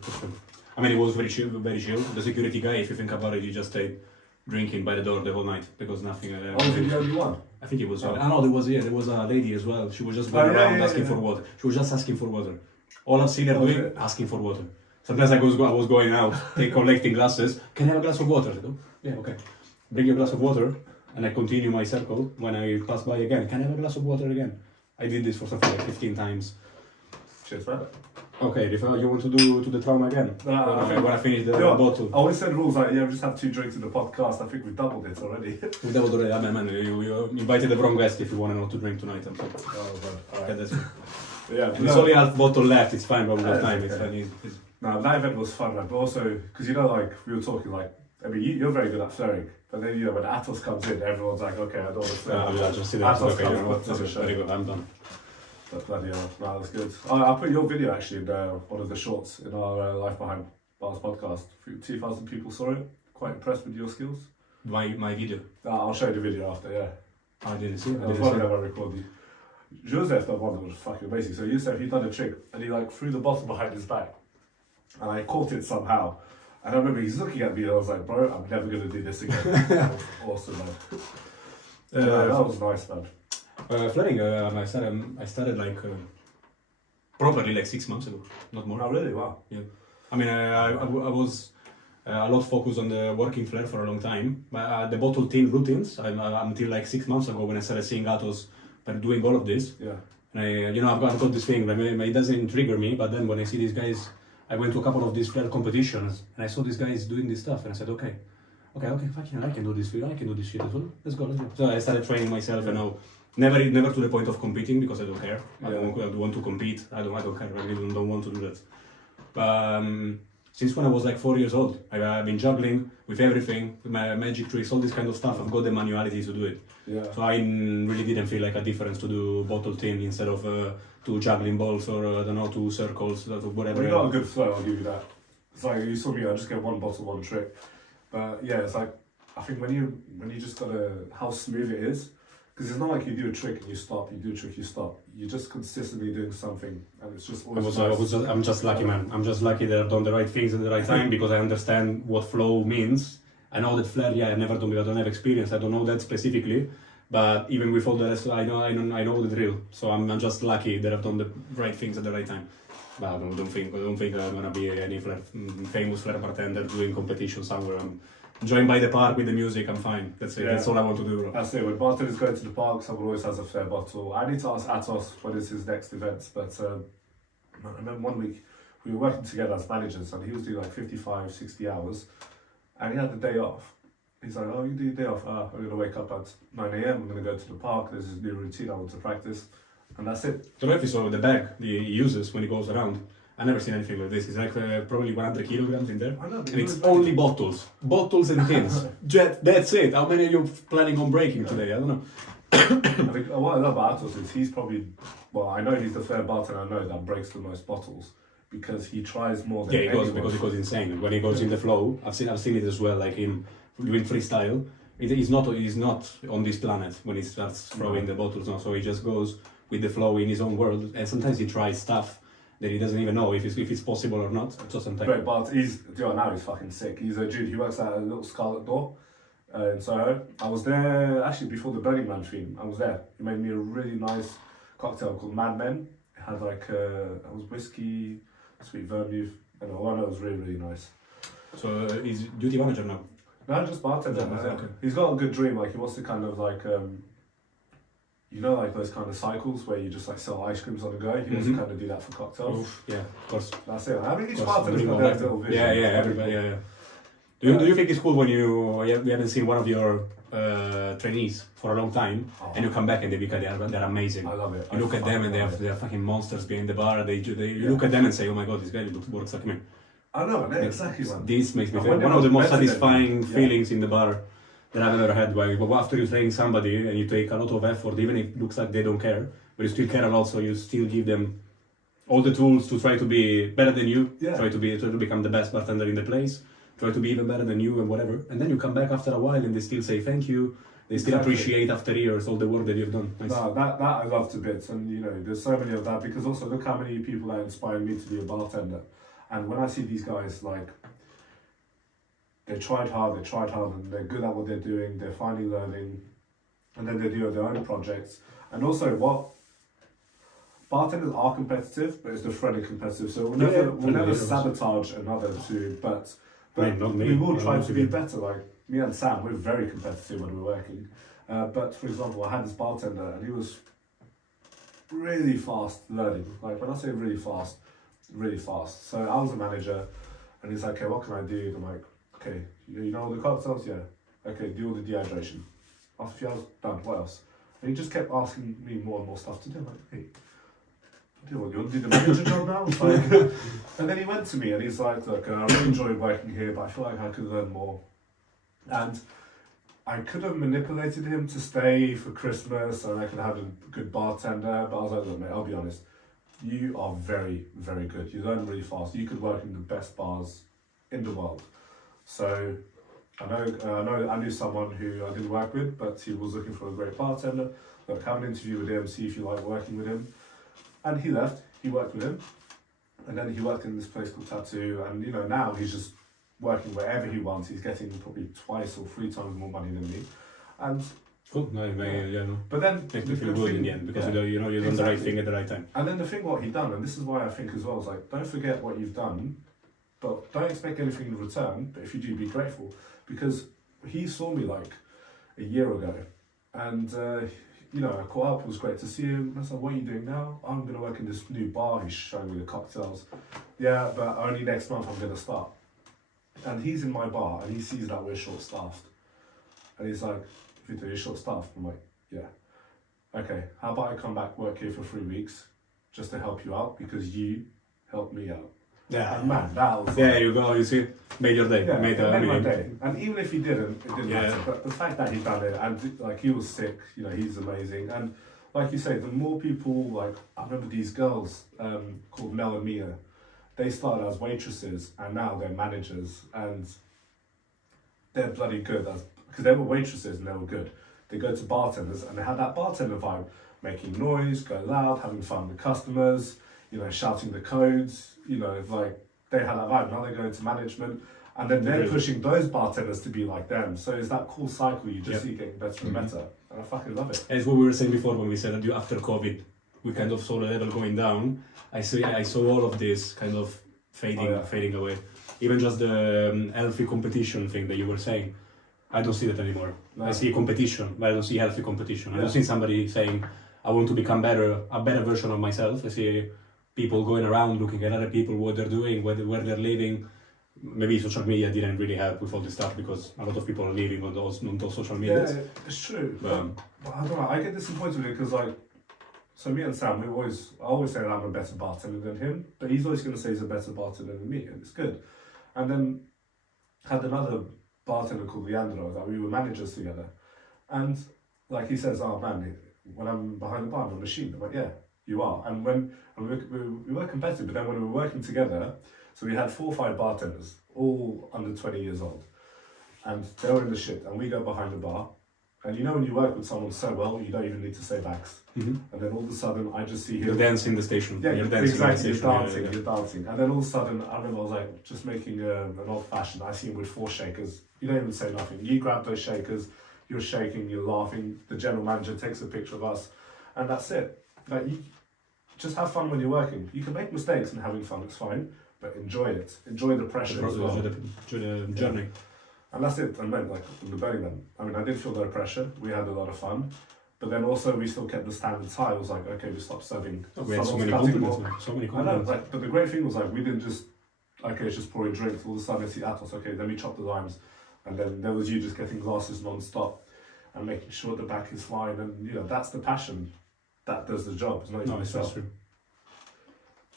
I mean, it was very chill. The security guy, if you think about it, he just stayed drinking by the door the whole night because nothing. Was he the only one? I think it was. Oh. No, there was a lady as well. She was just going around asking for water. She was just asking for water. All I've seen her doing, asking for water. Sometimes I was going out, collecting glasses. Can I have a glass of water? I said, oh, yeah, okay. Bring your glass of water. and I continue my circle. When I pass by again, can I have a glass of water again? I did this for something like 15 times. Cheers, man. Okay, if you want to do to the trauma again, when I finish the bottle. I always said rules like, yeah, we just have 2 drinks in the podcast. I think we've doubled it already. We doubled already. I mean, you invited the wrong guest if you want not to drink tonight. I'm sorry. Oh, man. All right. Okay, that's Yeah, There's only half bottle left. It's fine, but we've got time. It's fine. No, that event was fun, man. But also, because you know, like we were talking, like I mean, you're very good at flaring, but then you know when Atos comes in, everyone's like, okay, I don't want to flare. I just see that. Atos Okay, comes, you know what? puts on That's the very show. good. I'm done. But bloody hell, no, that's good. I put your video actually in one of the shorts in our Life Behind Bars podcast. 2,000 people saw it. Quite impressed with your skills. My video. I'll show you the video after. Yeah. I didn't see it. I was wondering if I recorded you. Joseph, that one that was fucking amazing. So Yusef, he done a trick and he like threw the bottle behind his back, and I caught it somehow. And I remember he's looking at me and I was like, bro, I'm never gonna do this again. That was awesome, man. That was nice, man. Flaring, I started like properly like 6 months ago, not more. Oh, really? Wow. Yeah. I mean, I was a lot focused on the working flare for a long time. The bottle tin routines, until like 6 months ago when I started seeing Atos doing all of this. Yeah. And I've got this thing, it doesn't trigger me, but then when I see these guys, I went to a couple of these flare competitions and I saw these guys doing this stuff and I said, okay, fucking I can do this, I can do this shit as well. Let's go. So I started training myself and now, never to the point of competing because I don't care. I don't want to compete. I don't care. I really don't want to do that. But since when I was like 4 years old, I've been juggling with everything, with my magic tricks, all this kind of stuff. I've got the manuality to do it. Yeah. So I really didn't feel like a difference to do bottle tin instead of 2 juggling balls or I don't know, 2 circles, or whatever. Well, you got a good flow, I'll give you that. It's like you saw me, I just get 1 bottle, 1 trick. But yeah, it's like I think when you just gotta how smooth it is. Because it's not like you do a trick and you stop, you do a trick, you stop. You're just consistently doing something and it's just always I'm just lucky, man. I'm just lucky that I've done the right things at the right time because I understand what flow means. I know that flare, I've never done it, I don't have experience, I don't know that specifically. But even with all the rest, I know the drill. So I'm just lucky that I've done the right things at the right time. But I don't think I'm gonna be any famous flare bartender doing competition somewhere. I'm enjoying by the park with the music, I'm fine. That's it. Yeah. That's all I want to do, bro. That's it. When bartenders go to the park, someone always has a flare bottle. I need to ask Atos when is his next event. But I remember one week we were working together as managers and he was doing like 55, 60 hours and he had the day off. He's like, oh, you do your day off? I'm going to wake up at 9 a.m. I'm going to go to the park. There's this new routine I want to practice. And that's it. I don't know if you saw the bag he uses when he goes around. I've never seen anything like this. It's like probably 100 kilograms in there. I know, and it's only bottles. Bottles and tins. That's it. How many are you planning on breaking today? I don't know. I think what I love about Atos is he's probably, well, I know he's the fair bartender I know that breaks the most bottles because he tries more than anyone. Because he goes insane. When he goes in the flow, I've seen it as well, like him doing freestyle. He's not on this planet when he starts throwing the bottles on, so he just goes with the flow in his own world, and sometimes he tries stuff that he doesn't even know if it's possible or not. So sometimes. Great, but now he's fucking sick. He's a dude. He works at a little Scarlet Door in Soho. I was there actually before the Burning Man theme. I was there. He made me a really nice cocktail called Mad Men. It had like it was whiskey, sweet vermouth, and all I know it was really really nice. So he's duty manager now. No, just bartender. Okay. He's got a good dream. Like he wants to kind of like. You know, like those kind of cycles where you just like sell ice creams on the go. He wants to kind of do that for cocktails. Oof, yeah, of course. That's it. I mean, each bartender's got their little vision. Everybody, yeah. Do you think it's cool when we haven't seen one of your trainees for a long time and you come back and they're amazing. I love it. You look at them and they're fucking monsters behind the bar. You look at them and say, oh my god, this guy works like me. I know, man. Exactly, man. This makes me feel one of the most satisfying feelings in the bar that I've ever had. But after you train somebody and you take a lot of effort, even if it looks like they don't care, but you still care a lot, so you still give them all the tools to try to be better than you, try to become the best bartender in the place, try to be even better than you and whatever. And then you come back after a while and they still say thank you. They still appreciate after years all the work that you've done. Nice. No, that I love to bits, and you know, there's so many of that because also look how many people that inspire me to be a bartender. And when I see these guys like. They tried hard, and they're good at what they're doing, they're finally learning, and then they do their own projects. And also, bartenders are competitive, but it's the friendly competitive, so we'll never sabotage another two, but we will try to be better, like, me and Sam, we're very competitive when we're working. But for example, I had this bartender and he was really fast learning. Like when I say really fast, really fast. So I was a manager and he's like, okay, what can I do? And I'm like, okay, you know all the cocktails? Yeah. Okay, do all the dehydration. After a few hours, done, what else? And he just kept asking me more and more stuff to do. I'm like, hey, you want to do the manager job now? Like, and then he went to me and he's like, look, I really enjoy working here, but I feel like I could learn more. And I could have manipulated him to stay for Christmas and I could have a good bartender, but I was like, look, mate, I'll be honest. You are very, very good. You learn really fast. You could work in the best bars in the world. So I knew someone who I didn't work with, but he was looking for a great bartender. Look, have an interview with him, see if you like working with him. And he left. He worked with him, and then he worked in this place called Tattoo. And you know, now he's just working wherever he wants. He's getting probably 2 or 3 times more money than me. And cool. No. But then makes me feel good in the end because you've done exactly. The right thing at the right time. And then the thing what he done, and this is why I think as well, is like, don't forget what you've done, but don't expect anything in return. But if you do, be grateful, because he saw me like a year ago, and you know, I caught up. It was great to see him. I said, "What are you doing now?" "I'm going to work in this new bar." He's showing me the cocktails. "Yeah, but only next month I'm going to start." And he's in my bar, and he sees that we're short-staffed, and he's like, "Vito, you're short-staffed." I'm like, "Yeah." "Okay, how about I come back, work here for 3 weeks, just to help you out because you helped me out." Yeah, and man, that was there you go. You see, made your day. Yeah, made my day. And even if he didn't, it didn't matter. But the fact that he done it, and like he was sick, you know, he's amazing. And like you say, the more people, like I remember these girls called Mel and Mia. They started as waitresses, and now they're managers, and they're bloody good. Because they were waitresses and they were good. They go to bartenders, and they had that bartender vibe, making noise, go loud, having fun with customers, you know, shouting the codes, you know, like they had that vibe. Now they go into management, and then they're pushing those bartenders to be like them. So it's that cool cycle you just see getting better and better, and I fucking love it. As what we were saying before when we said that after COVID, we kind of saw the level going down. I saw all of this kind of fading away. Even just the healthy competition thing that you were saying, I don't see that anymore. No. I see competition, but I don't see healthy competition. I don't see somebody saying, I want to become a better version of myself. I see people going around looking at other people, what they're doing, where they're living. Maybe social media didn't really help with all this stuff because a lot of people are living on those social medias. Yeah, it's true. But I don't know, I get disappointed with it because like, so me and Sam, I always say that I'm a better bartender than him, but he's always going to say he's a better bartender than me, and it's good. And then had another bartender called Leandro that we were managers together, and like he says, "Oh man, when I'm behind the bar, I'm a machine." I'm like, "Yeah, you are." And we were competitive, but then when we were working together, so we had 4 or 5 bartenders, all under 20 years old, and they were in the shit, and we go behind the bar. And you know when you work with someone so well, you don't even need to say backs. And then all of a sudden, I just see him. You're dancing the station. Yeah, you're dancing exactly. The station. You're dancing. And then all of a sudden, I remember I was like, just making an old fashioned. I see him with 4 shakers. You don't even say nothing. You grab those shakers, you're shaking, you're laughing. The general manager takes a picture of us, and that's it. Like, you just have fun when you're working. You can make mistakes and having fun, it's fine, but enjoy it. Enjoy the pressure as well. Enjoy the journey. And that's it. I meant like from the Burning Man. I mean, I did feel no pressure. We had a lot of fun, but then also we still kept the standards high. It was like, okay, we stopped serving. We had so many compliments. So many compliments. I know, but the great thing was like we didn't just it's just pouring drinks. All of a sudden, it's the Atos. Okay, let me chop the limes, and then there was you just getting glasses non-stop and making sure the back is fine. And you know that's the passion that does the job. It's not even that's true.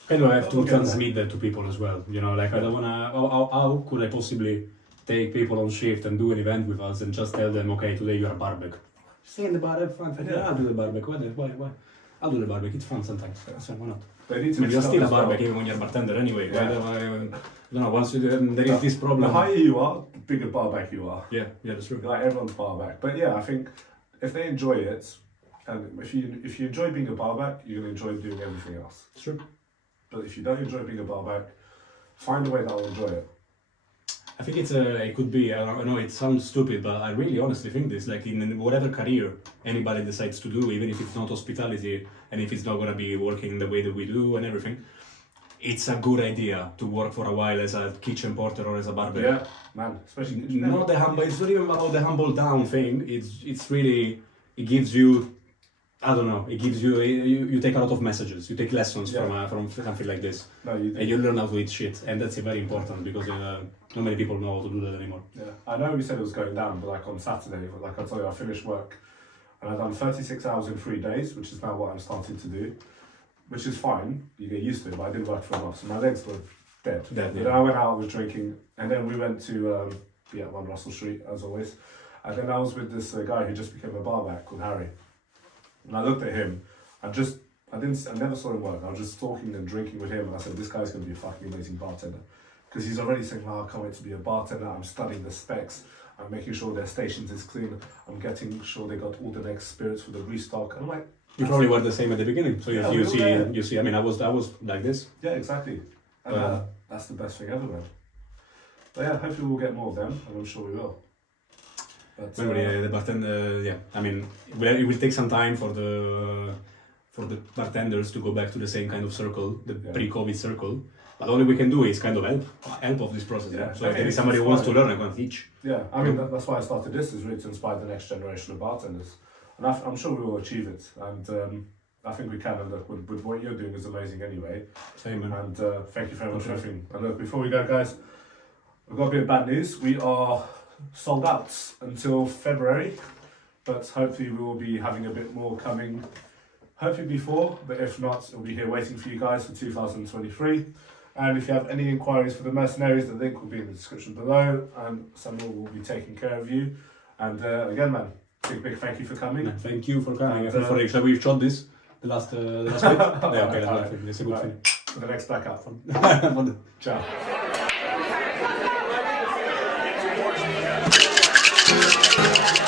Anyway, I have to transmit that to people as well. You know, like I don't wanna. How could I possibly take people on shift and do an event with us and just tell them, okay, today you are barbecue. Stay in the bar, have fun. Yeah, I'll do the barbecue. Why? I'll do the barbecue. It's fun sometimes. That's fine. Why not? You're still a barbecue even when you're a bartender anyway. Yeah. I don't know. Once there is this problem. The higher you are, the bigger barback you are. Yeah, that's true. Like everyone's barback. But yeah, I think if they enjoy it, and if you enjoy being a barback, you're gonna enjoy doing everything else. It's true. But if you don't enjoy being a barback, find a way that will enjoy it. I think it could be, I know it sounds stupid, but I really honestly think this, like in whatever career anybody decides to do, even if it's not hospitality, and if it's not going to be working the way that we do and everything, it's a good idea to work for a while as a kitchen porter or as a barber. Yeah, man, especially Not the humble. It's not even about the humble down thing. It's really, it gives you, I don't know. It gives you you take a lot of messages. You take lessons from something like this, No, you do. and you learn how to eat shit, and that's very important because not many people know how to do that anymore. Yeah, I know we said it was going down, but like on Saturday, like I told you, I finished work and I've done 36 hours in 3 days, which is now what I'm starting to do, which is fine. You get used to it, but I did work for a month, so my legs were dead. Dead, yeah. Then I went out, I was drinking, and then we went to 1 Russell Street as always, and then I was with this guy who just became a barback called Harry, and I looked at him. I never saw him work. I was just talking and drinking with him, and I said, this guy's going to be a fucking amazing bartender. Because he's already saying, oh, I can't wait to be a bartender. I'm studying the specs. I'm making sure their stations is clean. I'm getting sure they got all the next spirits for the restock. I'm like, You probably were the same at the beginning. So Yeah, you see. I mean, I was like this. yeah, exactly. And that's the best thing ever, man. But yeah, hopefully we'll get more of them, and I'm sure we will. But, The bartender, yeah. I mean, it will take some time for the bartenders to go back to the same kind of circle, the pre-COVID circle. But all we can do is kind of help of this process. Yeah. So if there is somebody who wants to learn, I can teach. Yeah, I mean, that's why I started this, is really to inspire the next generation of bartenders. And I'm sure we will achieve it. And I think we can. And look, with what you're doing is amazing anyway. Same, man. And thank you very much for everything. And look, before we go, guys, we've got a bit of bad news. We are sold out until February. But hopefully we will be having a bit more coming, hopefully before. But if not, it'll be here waiting for you guys for 2023. And if you have any inquiries for the Mercenaries, the link will be in the description below, and Samuel will be taking care of you. And again, man, big thank you for coming. Yeah, thank you for coming. And, for shall we shot this the last bit? Yeah, okay, that's a good thing. For the next blackout. Ciao.